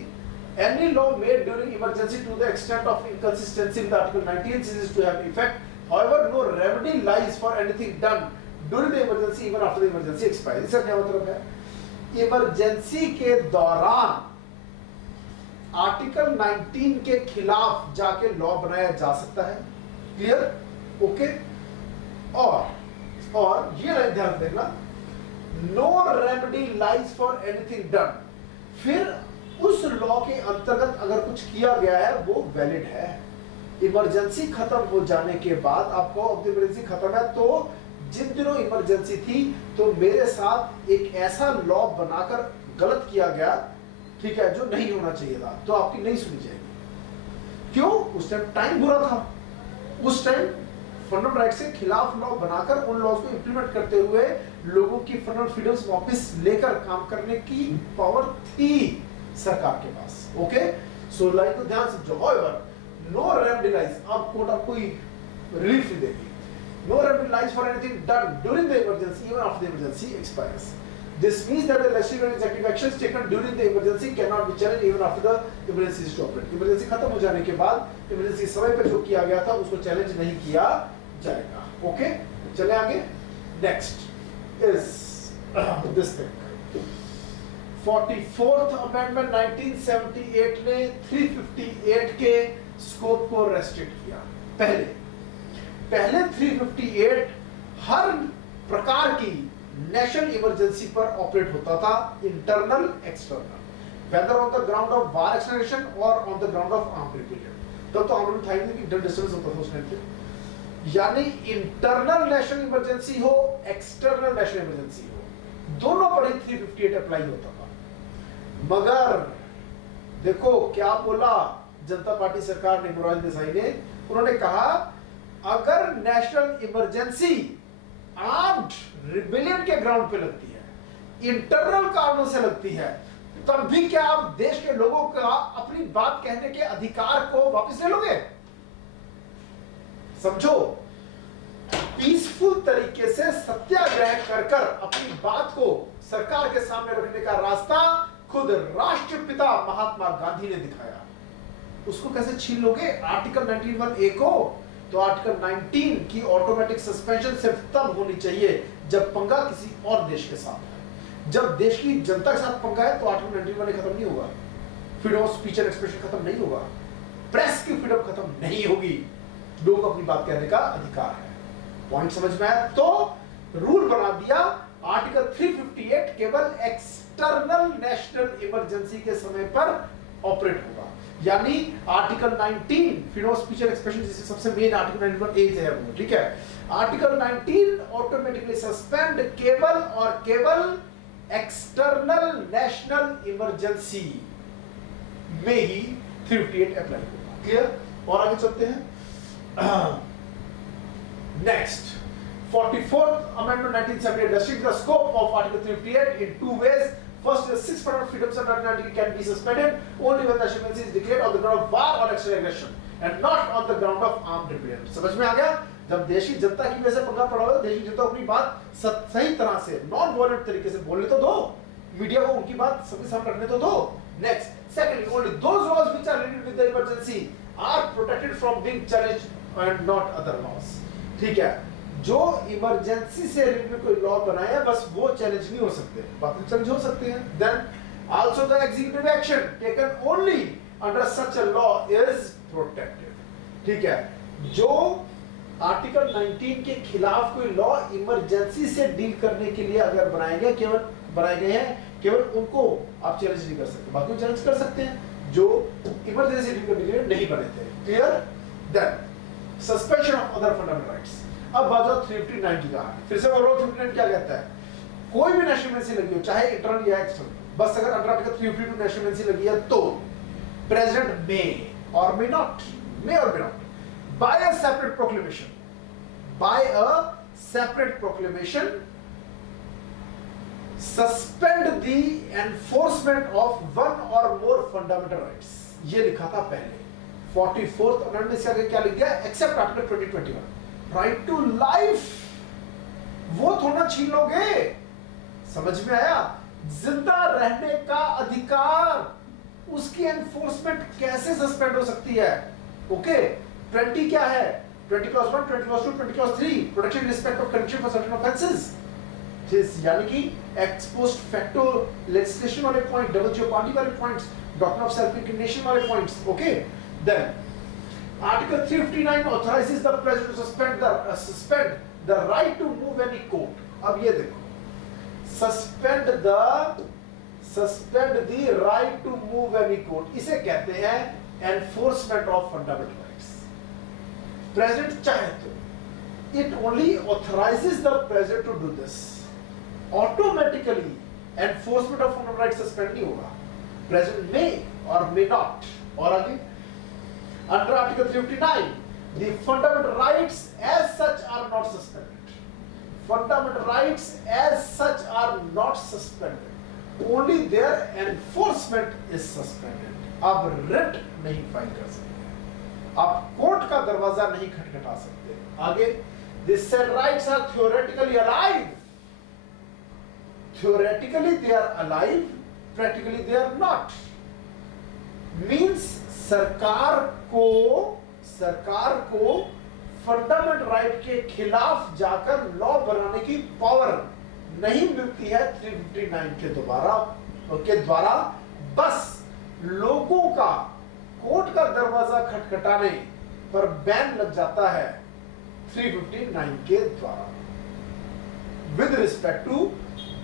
any law made during emergency to the extent of inconsistency with Article 19 ceases to have effect. However, no remedy lies for anything done during the emergency even after the emergency expires. इसका क्या मतलब है? Emergency के दौरान article 19 के खिलाफ जाके law बनाया जा सकता है. क्लियर? ओके. और ये लाइन ध्यान देना, no remedy lies for anything done. फिर उस लॉ के अंतर्गत अगर कुछ किया गया है वो वैलिड है. इमरजेंसी खत्म हो जाने के बाद आपको अब इमरजेंसी खत्म है तो जिन दिनों इमरजेंसी थी तो मेरे साथ एक ऐसा लॉ बनाकर गलत किया गया, ठीक है, जो नहीं होना चाहिए था, तो आपकी नहीं सुनी जाएगी. क्यों? उस टाइम टाइम बुरा था. उस टाइम फंडामेंटल राइट से खिलाफ लॉ बनाकर उन लॉज को इंप्लीमेंट करते हुए लोगों की फंडामेंटल फ्रीडम्स वापस लेकर काम करने की पावर थी सरकार के पास. ओके, सो लाइन को ध्यान से समझो. होवेवर नो रेमेडी लाइज, अब कोर्ट आपको रिलीफ नहीं देगी. No remedy lies for anything done during the emergency even after the emergency expires. This means that the legislative and executive actions taken during the emergency cannot be challenged even after the emergency is to operate. Emergency खत्म हो जाने के बाद emergency समय पर जो किया गया था उसको चैलेंज नहीं किया जाएगा. ओके, चले आगे. Next is this thing. 44th Amendment 1978 ने 358 के स्कोप को रेस्ट्रिक्ट किया. पहले 358 हर प्रकार की नेशनल इमरजेंसी पर ऑपरेट होता था, internal external, whether on the ground of war extension और on the ground of armed rebellion. तब तो आर्म्ड था नहीं कि इंटर डिस्टर्बेंस होता था उस टाइम पे. यानी इंटरनल नेशनल इमरजेंसी हो, एक्सटर्नल नेशनल इमरजेंसी हो, दोनों पर ही 358 अप्लाई होता था. मगर देखो क्या बोला जनता पार्टी सरकार ने, मोरारजी देसाई ने, उन्होंने कहा अगर नेशनल इमरजेंसी आर्म्ड रिबेलियन के ग्राउंड पे लगती है, इंटरनल कारणों से लगती है, तब भी क्या आप देश के लोगों का अपनी बात कहने के अधिकार को वापस ले लोगे? समझो, पीसफुल तरीके से सत्याग्रह कर अपनी बात को सरकार के सामने रखने का रास्ता खुद राष्ट्रपिता महात्मा गांधी ने दिखाया. उसको कैसे छीन लोगे? आर्टिकल 19(1)(a) को तो आर्टिकल 19 की ऑटोमेटिक सस्पेंशन सिर्फ तब होनी चाहिए जब पंगा किसी और देश के साथ है. जब देश की जनता के साथ पंगा है तो आर्टिकल 19(1) खत्म नहीं होगा, freedom of speech and expression खत्म नहीं होगा, प्रेस की फ्रीडम खत्म नहीं होगी, लोगों को अपनी बात कहने का अधिकार है. पॉइंट समझ में आया? तो रूल बना दिया, आर्टिकल 358 केवल एक्सटर्नल नेशनल इमरजेंसी के समय पर ऑपरेट होगा. यानी article 19 freedom of speech and expression जिसे सबसे मेन आर्टिकल 91(a) है वो, ठीक है. आर्टिकल 19 ऑटोमेटिकली सस्पेंड केवल और केवल एक्सटर्नल नेशनल इमरजेंसी में ही 358 अप्लाई होगा. क्लियर? और आगे चलते हैं. Next, 44th Amendment 1978 restricts the scope of Article 358 in two ways. First, the 6 fundamental freedoms under Article 19 can be suspended only when the emergency is declared on the ground of war or external aggression and not on the ground of armed rebellion. समझ में आ गया? जब देश की जनता की वजह से पंगा पड़ा हुआ, देश की जनता अपनी बात सही तरह से नॉन वायलेंट तरीके से बोलने तो दो, मीडिया को उनकी बात सबके सामने रखने तो दो. Next, secondly, only those laws which are related with the emergency are protected from being challenged and not other laws. ठीक है, जो इमरजेंसी से रिलेटेड कोई लॉ बनाया बस वो चैलेंज नहीं हो सकते, बाकी चैलेंज हो सकते हैं. Then also the executive action taken only under such a law is protected. ठीक है, जो आर्टिकल 19 के खिलाफ कोई लॉ इमरजेंसी से डील करने के लिए अगर बनाए गए हैं, केवल उनको आप चैलेंज नहीं कर सकते, बाकी चैलेंज कर सकते हैं जो इमरजेंसी डील करने के लिए नहीं बने थे. Clear? Then suspension of other fundamental rights. अब बात 359 की कहानी. फिर से बोलो, 359 क्या कहता है? कोई भी नेशनल इमरजेंसी लगी हो, चाहे इंटरनल या एक्सटर्नल, बस अगर अंडर आर्टिकल 352 नेशनल इमरजेंसी लगी है तो president may or may not by a separate proclamation suspend the enforcement of one or more fundamental rights. ये लिखा था पहले. 44th अमेंडमेंट से क्या लिख दिया? Except article 2021 right to life. वो थोड़ा छीन लोगे. समझ में आया? जिंदा रहने का अधिकार उसकी एनफोर्समेंट कैसे सस्पेंड हो सकती है? ओके, 20 क्या है? 20 clause 1, 20 clause 2, 20 clause 3, protection in respect of conviction for certain offences. यानी कि ex post facto legislation वाले पॉइंट, डबल जेओपार्डी वाले points, doctrine of self incrimination वाले points. Okay, then Article 359 authorizes the president to suspend the right to move any court. अब ये देखो, suspend the right to move any court. इसे कहते हैं enforcement of fundamental rights. President चाहे तो, it only authorizes the president to do this. Automatically enforcement of fundamental rights suspend नहीं होगा. President may or may not. और आगे under Article 359, the fundamental rights as such are not suspended. Fundamental rights as such are not suspended. Only their enforcement is suspended. अब writ नहीं file कर सकते, आप court का दरवाजा नहीं खटखटा सकते. आगे, the said rights are theoretically alive. Theoretically they are alive, practically they are not. Means सरकार को फंडामेंटल राइट के खिलाफ जाकर लॉ बनाने की पावर नहीं मिलती है 359 के द्वारा. बस लोगों का कोर्ट का दरवाजा खटखटाने पर बैन लग जाता है 359 के द्वारा. With respect to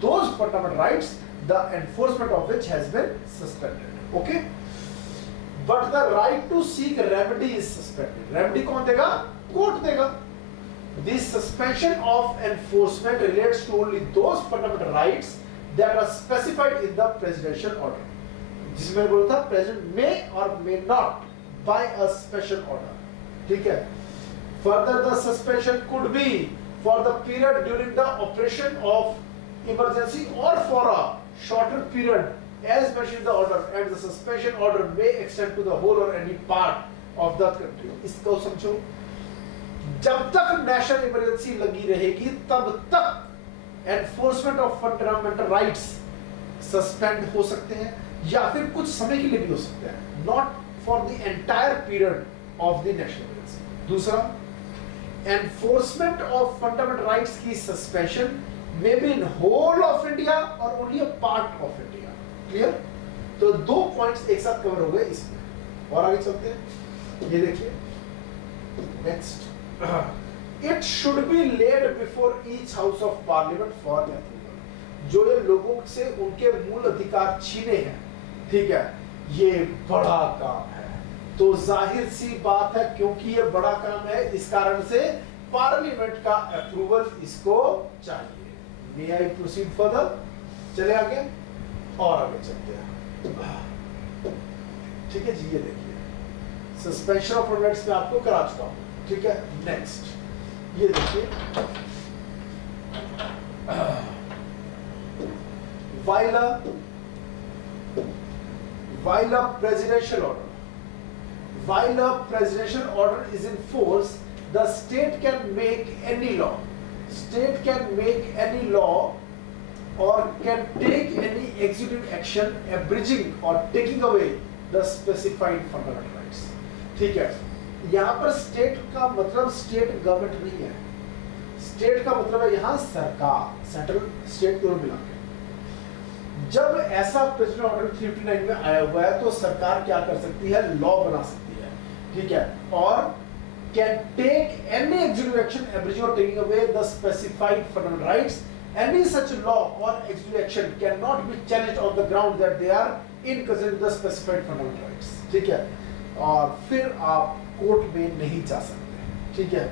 those fundamental rights the enforcement of which has been suspended. Okay, But the right to seek remedy is suspended. Remedy कौन देगा? कोर्ट देगा. The suspension of enforcement relates to only those fundamental rights that are specified in the presidential order. जिसमें बोला था president may or may not by a special order. ठीक है? Further, the suspension could be for the period during the operation of emergency or for a shorter period as mentioned in the order, and the suspension order may extend to the whole or any part of the country. इसको समझो, जब तक national emergency लगी रहेगी तब तक enforcement of fundamental rights suspend हो सकते हैं या फिर कुछ समय के लिए भी हो सकते हैं, not for the entire period of the national emergency. दूसरा, एनफोर्समेंट ऑफ फंडामेंटल राइट्स की suspension may be in whole of India और only a part of India. Clear? तो दो पॉइंट्स एक साथ कवर हो गए इसमें. और आगे चलते हैं. ये देखिए next, it should be laid before each house of parliament for approval. जो ये लोगों से उनके मूल अधिकार छीने हैं, ठीक है, ये बड़ा काम है. तो जाहिर सी बात है क्योंकि ये बड़ा काम है, इस कारण से पार्लियामेंट का अप्रूवल इसको चाहिए. मे आई प्रोसीड फर्दर? चले आगे और आगे चलते हैं. ठीक है जी, ये देखिए सस्पेंशन ऑफ राइट्स में आपको करा चुका हूं. ठीक है, नेक्स्ट ये देखिए, while a presidential order is in force, the state can make any law. State can make any law or can take any executive action abridging or taking away the specified fundamental rights. ठीक है, यहाँ पर state का मतलब state government नहीं है. State का मतलब है यहाँ सरकार, सेंट्रल स्टेट दोनों मिला के. जब ऐसा प्रेसिडेंट ऑर्डर 359 में आया हुआ है तो सरकार क्या कर सकती है? लॉ बना सकती है. ठीक है, और can take any executive action abridging or taking away the specified fundamental rights. Any such law or executive action cannot be challenged on the ground that they are inconsistent with the specified fundamental rights. ठीक है, और फिर आप court में नहीं जा सकते. ठीक है,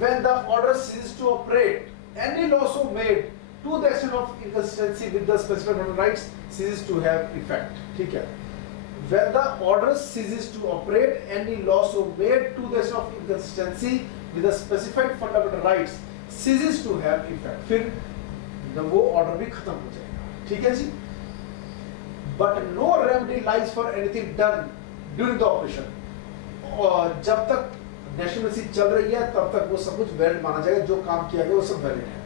when the order ceases to operate, any law so made to the extent of inconsistency with the specified fundamental rights ceases to have effect. ठीक है, when the order ceases to operate, any law so made to the extent of inconsistency with the specified fundamental rights ceases to have effect. फिर वो order भी खत्म हो जाएगा. ठीक है जी. But no remedy lies for anything done during the operation. और जब तक नेशनल इमरजेंसी चल रही है तब तक वो सब कुछ वैलिड माना जाएगा, जो काम किया गया वो सब वैलिड है.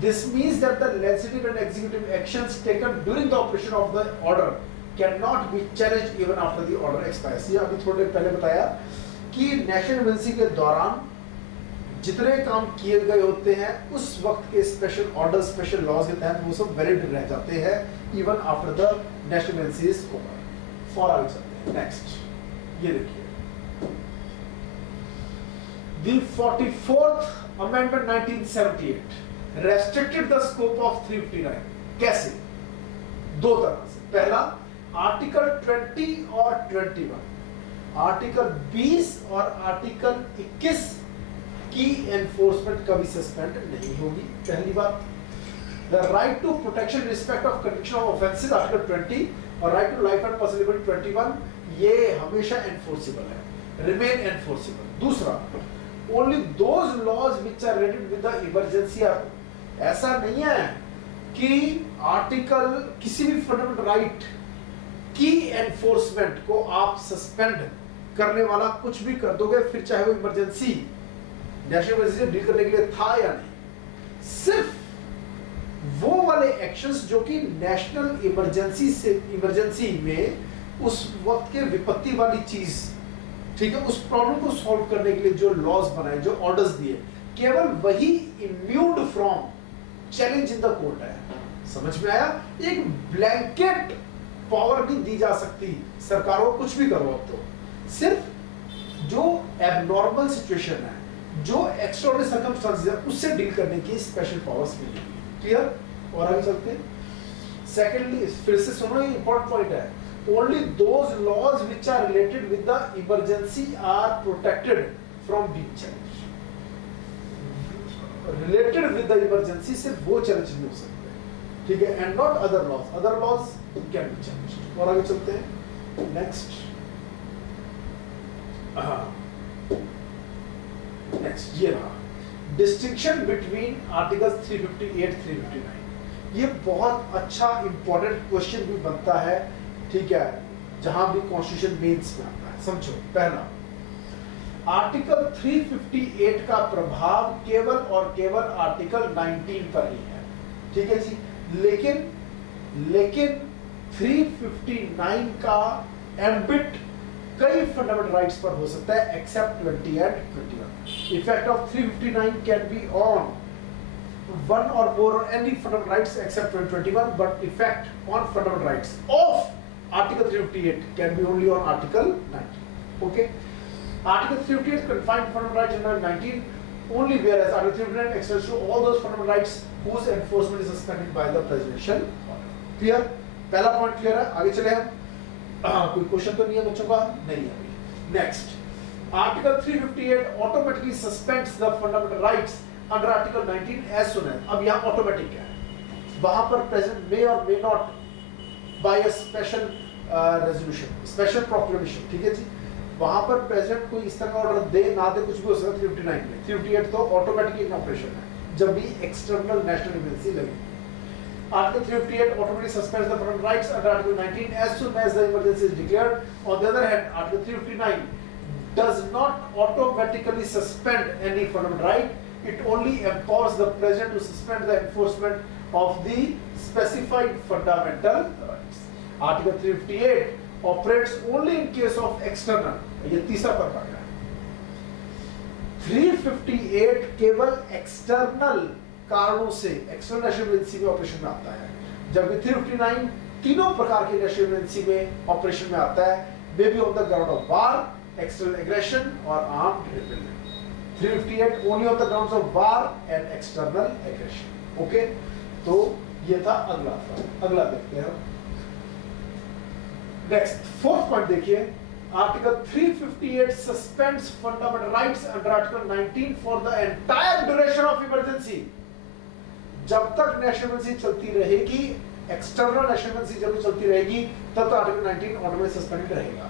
This means that the legislative and executive actions taken during the operation of the order can not be challenge even after the order expires. ये अभी थोड़ी देर पहले बताया कि नेशनल इमरजेंसी के दौरान जितने काम किए गए होते हैं उस वक्त के स्पेशल ऑर्डर स्पेशल लॉज के तहत वो सब वैलिड रह जाते हैं even after the national emergency is over. For आगे चलते हैं नेक्स्ट। ये देखिए The 44th Amendment 1978 restricted the scope of 359। कैसे? दो तरह से। पहला आर्टिकल 20 और 21, आर्टिकल 20 और आर्टिकल 21 की एनफोर्समेंट कभी सस्पेंड नहीं होगी। पहली बात। The right to protection respect of conviction of offences article 20 और right to life and personal liberty 21 ये हमेशा एनफोर्सेबल है, रिमेन एनफोर्सेबल। दूसरा only those laws which are related with the emergency are। ऐसा नहीं है कि आर्टिकल किसी भी फंडामेंटल राइट की एनफोर्समेंट को आप सस्पेंड करने वाला कुछ भी कर दोगे फिर चाहे वो इमरजेंसी नेशनल इमरजेंसी डील करने के लिए था या नहीं। सिर्फ वो वाले एक्शंस जो कि नेशनल इमरजेंसी में उस वक्त के विपत्ति वाली चीज, ठीक है, उस प्रॉब्लम को सॉल्व करने के लिए जो लॉज बनाए, जो ऑर्डर्स दिए, केवल वही immuned from challenge in the court है। समझ में आया? एक ब्लैंकेट पावर नहीं दी जा सकती सरकारों को कुछ भी करो। अब तो सिर्फ जो एबनॉर्मल सिचुएशन है, जो एक्स्ट्राऑर्डिनरी सर्कमस्टेंसेस है, उससे डील करने की स्पेशल पावर्स मिलेगी। क्लियर? और आगे चलते हैं। सेकेंडली फिर से सुनो, ये इंपॉर्टेंट पॉइंट है। Only those laws which are related with the emergency are protected from being challenged। Related with the emergency सिर्फ वो चैलेंज नहीं हो सकते, ठीक है, and not other laws। Other laws can be challenged। और आगे चलते हैं next। next ये रहा distinction between articles 358 359। ये बहुत अच्छा इंपॉर्टेंट क्वेश्चन भी बनता है, ठीक है, जहां भी कॉन्स्टिट्यूशन मेंस में आता है। समझो, पहला आर्टिकल 358 का प्रभाव केवल और केवल आर्टिकल 19 पर ही है, ठीक है जी। लेकिन 359 का एम्बिट कई फंडामेंटल राइट्स पर हो सकता है except 20 and 21। Effect of 359 can be on one or more or any fundamental rights except 21, but effect on fundamental rights of Article 358 can be only on Article 19. Okay. Article 358 confined to fundamental rights under 19 only, whereas Article 359 extends to all those fundamental rights whose enforcement is suspended by the presidential order. Clear? पहला point clear है। आगे चले हम। कोई question तो नहीं है बच्चों का? नहीं है अभी। Next, Article 358 automatically suspends the fundamental rights under Article 19 as soon as। अब यहाँ ऑटोमेटिक है, वहां पर president may or may not by a special resolution, special proclamation, ठीक है जी, वहां पर प्रेसिडेंट कोई इस तरह का ऑर्डर दे ना दे कुछ भी हो सकता है। 359 में 358 तो ऑटोमेटिक इन ऑपरेशन है जब भी एक्सटर्नल नेशनल इमरजेंसी लगे। Article 358 automatically suspends the fundamental rights under Article 19 as soon as the emergency is declared। On the other hand, Article 359 does not automatically suspend any fundamental right। It only empowers the president to suspend the enforcement of the specified fundamental rights। Article 358 operates only in case of external, ये तीसरा फर्क आ गया। 358 केवल external कारणों से external national emergency में operation में आता है, जबकि 359 तीनों प्रकार की नेशनल इमरजेंसी में ऑपरेशन में आता है, मे be on the ground of war, external aggression और armed rebellion. 358 only on the grounds of war and external aggression। Okay, तो ये था अगला फर्क। अगला देखते हैं। नेक्स्ट फोर्थ पॉइंट देखिए, article 358 suspends fundamental rights under article 19 for the entire duration of emergency. जब तक नेशनल इमरजेंसी चलती रहेगी, एक्सटर्नल नेशनल इमरजेंसी जब चलती रहेगी, तब तक आर्टिकल 19 ऑटोमेटिक सस्पेंडेड रहेगा।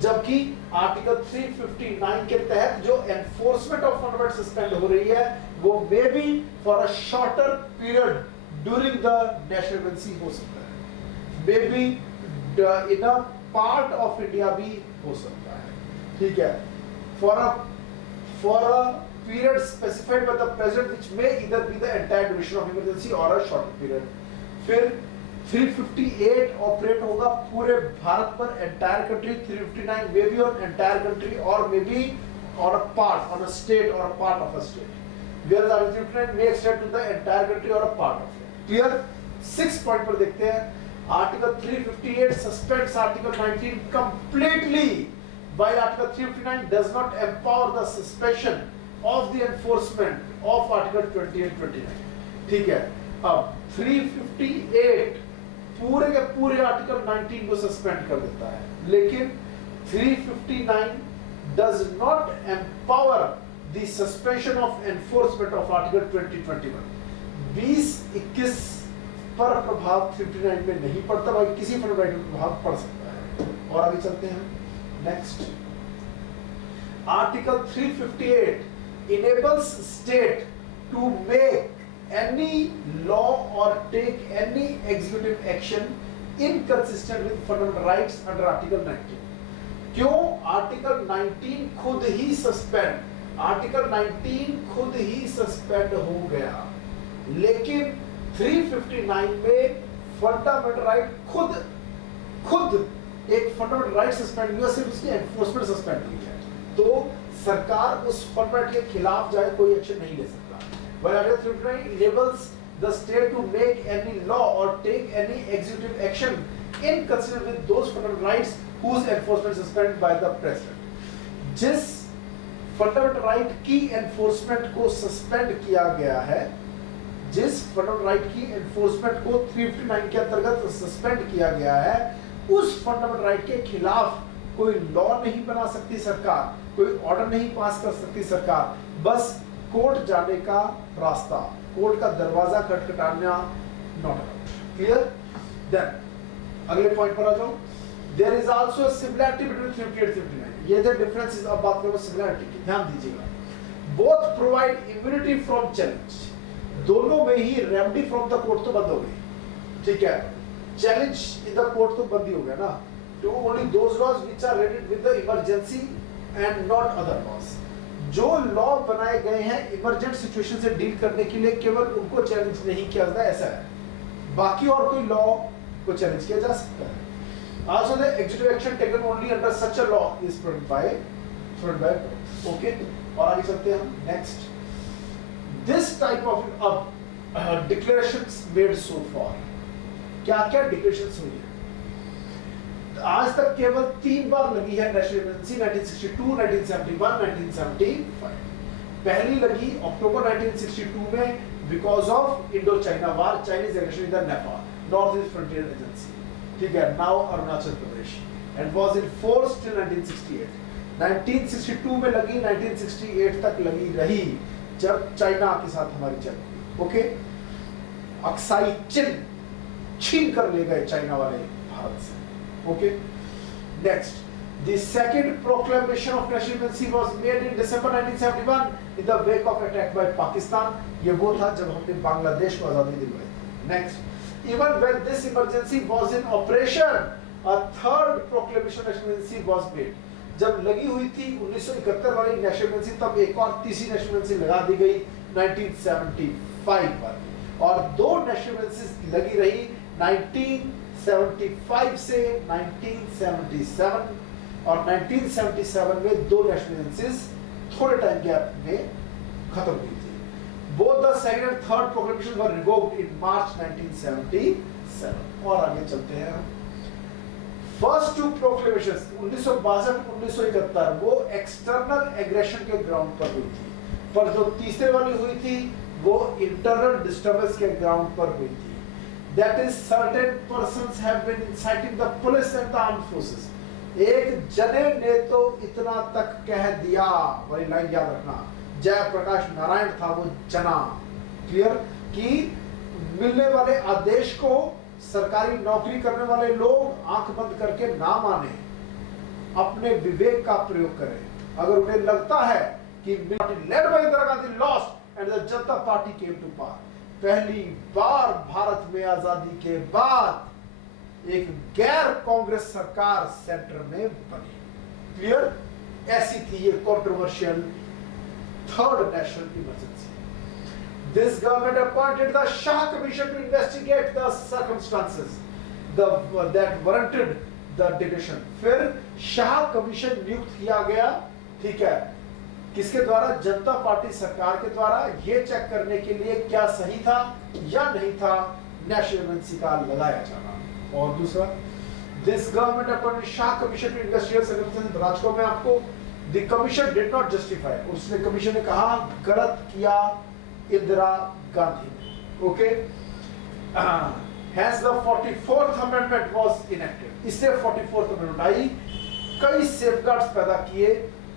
जबकि आर्टिकल 359 के तहत जो एनफोर्समेंट ऑफ फंडामेंटल सस्पेंड हो रही है वो may be for a shorter period during the national emergency हो सकता है, मे be in a part of India भी हो सकता है, ठीक है, for a period specified by the president which may either be the entire duration of emergency और अ शॉर्टर पीरियड। फिर 358 ऑपरेट होगा पूरे भारत पर, entire country. 359 may be on entire country और may be on a part, on a state or a part of a state. Whereas Article 359 may extend to the entire country or a part of it. Clear? 6 point पर देखते हैं. Article 358 suspends Article 19 completely, while Article 359 does not empower the suspension of the enforcement of Article 20 and 29. ठीक है. अब 358 पूरे के पूरे Article 19 को suspend कर देता है, लेकिन 359 does not empower the suspension of enforcement of Article 2021. 20-21 पर प्रभाव 359 में नहीं पड़ता, बाकी किसी पर प्रभाव पड़ सकता है. और आगे चलते हैं. Next, Article 358 enables state to make any law or take any executive action inconsistent with fundamental rights under Article 19. क्यों? आर्टिकल 19 खुद ही सस्पेंड, आर्टिकल 19 खुद ही सस्पेंड हो गया, लेकिन 359 में फंडामेंटल राइट खुद एक फंडामेंटल राइट सस्पेंड हुआ, सिर्फ उसकी एनफोर्समेंट सस्पेंड हुई है, तो सरकार उस फंडामेंटल के खिलाफ जाए कोई एक्शन नहीं ले सकता. While Article 359 enables the state to make any law or take any executive action inconsistent with those fundamental rights whose enforcement is suspended by the president. जिस फंडामेंटल राइट की एनफोर्समेंट को सस्पेंड किया गया है, जिस फंडामेंटल राइट की enforcement को 359 के अंतर्गत सस्पेंड किया गया है, उस फंडामेंटल राइट के खिलाफ कोई लॉ नहीं बना सकती सरकार, कोई ऑर्डर नहीं पास कर सकती सरकार, बस कोर्ट जाने का रास्ता, कोर्ट का दरवाजा खटखटाना, नॉट अलाउड. क्लियर? देन अगले पॉइंट पर आ जाओ. There is also a similarity between 358 and 359. ये जो डिफरेंस है, अब बात करें सिमिलरिटी की, ध्यान दीजिएगा. Both provide immunity from challenge. दोनों में ही रेमेडी फ्रॉम द कोर्ट तो बंद हो गई. ठीक है, चैलेंज इन द कोर्ट तो बंद ही हो गया ना. To only those laws which are related with the emergency and not other laws. जो लॉ बनाए गए हैं इमरजेंट सिचुएशन से डील करने के लिए, केवल उनको चैलेंज नहीं किया जाता, ऐसा है. बाकी और कोई लॉ को चैलेंज किया जा सकता है. Also, the executive action taken only under such a law is prohibited by okay. और आगे चलते हैं हम. Next, this type of declarations made so far. क्या-क्या declarations हुई है? आज तक केवल 3 बार लगी है नेशनल इमरजेंसी, 1962, 1971, 1975. पहली लगी अक्टूबर 1962 में because of Indo China war, Chinese aggression in the Nepal, north east frontier agency. ठीक है, now Arunachal Pradesh, and was in force till 1968. 1962 में लगी, 1968 तक लगी रही, जब चाइना के साथ हमारी जंग हुई. ओके, अक्साई चिन छीन कर ले गए चाइना वाले भारत से. Okay, next, the second proclamation of national emergency was made in December 1971 in the wake of attack by Pakistan. ये वो था जब हमने बांग्लादेश को आजादी दिलवाई. Next, even when this emergency was in operation, a third proclamation of national emergency was made. जब लगी हुई थी 1971 वाली नेशनल इमरजेंसी, तब एक और तीसरी नेशनल इमरजेंसी लगा दी गई 1975 पर, और 2 नेशनल इमरजेंसी लगी रही 1975 से 1977, और 1977 में 2 नेशनल इमरजेंसीज थोड़े टाइम गैप में खत्म हुई थी. Both the second and third proclamations were revoked in March 1977. और आगे चलते हैं. First 2 proclamations 1962-1971 वो एक्सटर्नल एग्रेशन के ग्राउंड पर हुई थी, पर जो तीसरे वाली हुई थी वो इंटरनल डिस्टर्बेंस के ग्राउंड पर हुई थी. That is, certain persons have been inciting the police and the armed forces. एक जने ने तो इतना तक कह दिया, वही लाइन याद रखना, जयप्रकाश नारायण था वो जना. क्लियर? कि मिलने वाले आदेश को सरकारी नौकरी करने वाले लोग आंख बंद करके ना माने, अपने विवेक का प्रयोग करें. अगर उन्हें लगता है कि led by Indira Gandhi lost and the Janata party came to power, पहली बार भारत में आजादी के बाद एक गैर कांग्रेस सरकार सेंटर में बनी. क्लियर? ऐसी थी ये controversial third national emergency. This government appointed the Shah Commission to investigate the circumstances that warranted the deletion. फिर शाह कमीशन नियुक्त किया गया, ठीक है, किसके द्वारा? जनता पार्टी सरकार के द्वारा, ये चेक करने के लिए क्या सही था या नहीं था नेशनल इमरजेंसी का लगाया जाना। और दूसरा, this government appointed Shah commission to investigate circumstances. Rajkot में आपको the commission did not justify, उसने कमीशन ने कहा गलत किया इंदिरा गांधी ने। Okay, has the 44th amendment was enacted. इससे 44th अमेंडमेंट आई, कई सेफगार्ड्स पैदा किए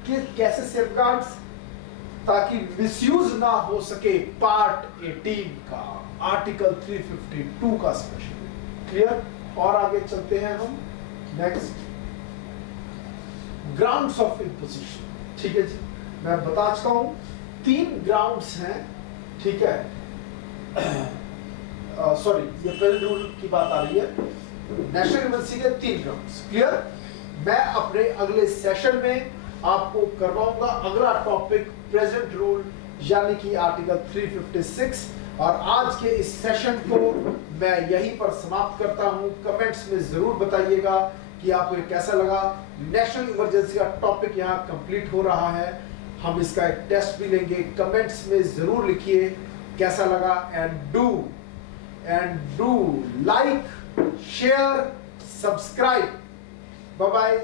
कि कैसे सेफगार्ड्स, ताकि मिसयूज ना हो सके पार्ट 18 का, आर्टिकल 352 का स्पेशल। क्लियर? और आगे चलते हैं हम नेक्स्ट, ग्राउंड्स ऑफ इम्पोजिशन। ठीक है जी, मैं बता चुका हूं 3 ग्राउंड्स हैं, ठीक है। सॉरी, ये प्रेजेंट रूल की बात आ रही है, नेशनल इमरजेंसी के 3 ग्राउंड्स। क्लियर? मैं अपने अगले सेशन में आपको करवाऊंगा अगला टॉपिक प्रेजेंट रूल, यानी कि आर्टिकल 356। और आज के इस सेशन को मैं यहीं पर समाप्त करता हूं। कमेंट्स में जरूर बताइएगा कि आपको कैसा लगा। नेशनल इमरजेंसी का टॉपिक यहां कंप्लीट हो रहा है, हम इसका एक टेस्ट भी लेंगे। कमेंट्स में जरूर लिखिए कैसा लगा, and do like, share, subscribe. Bye bye.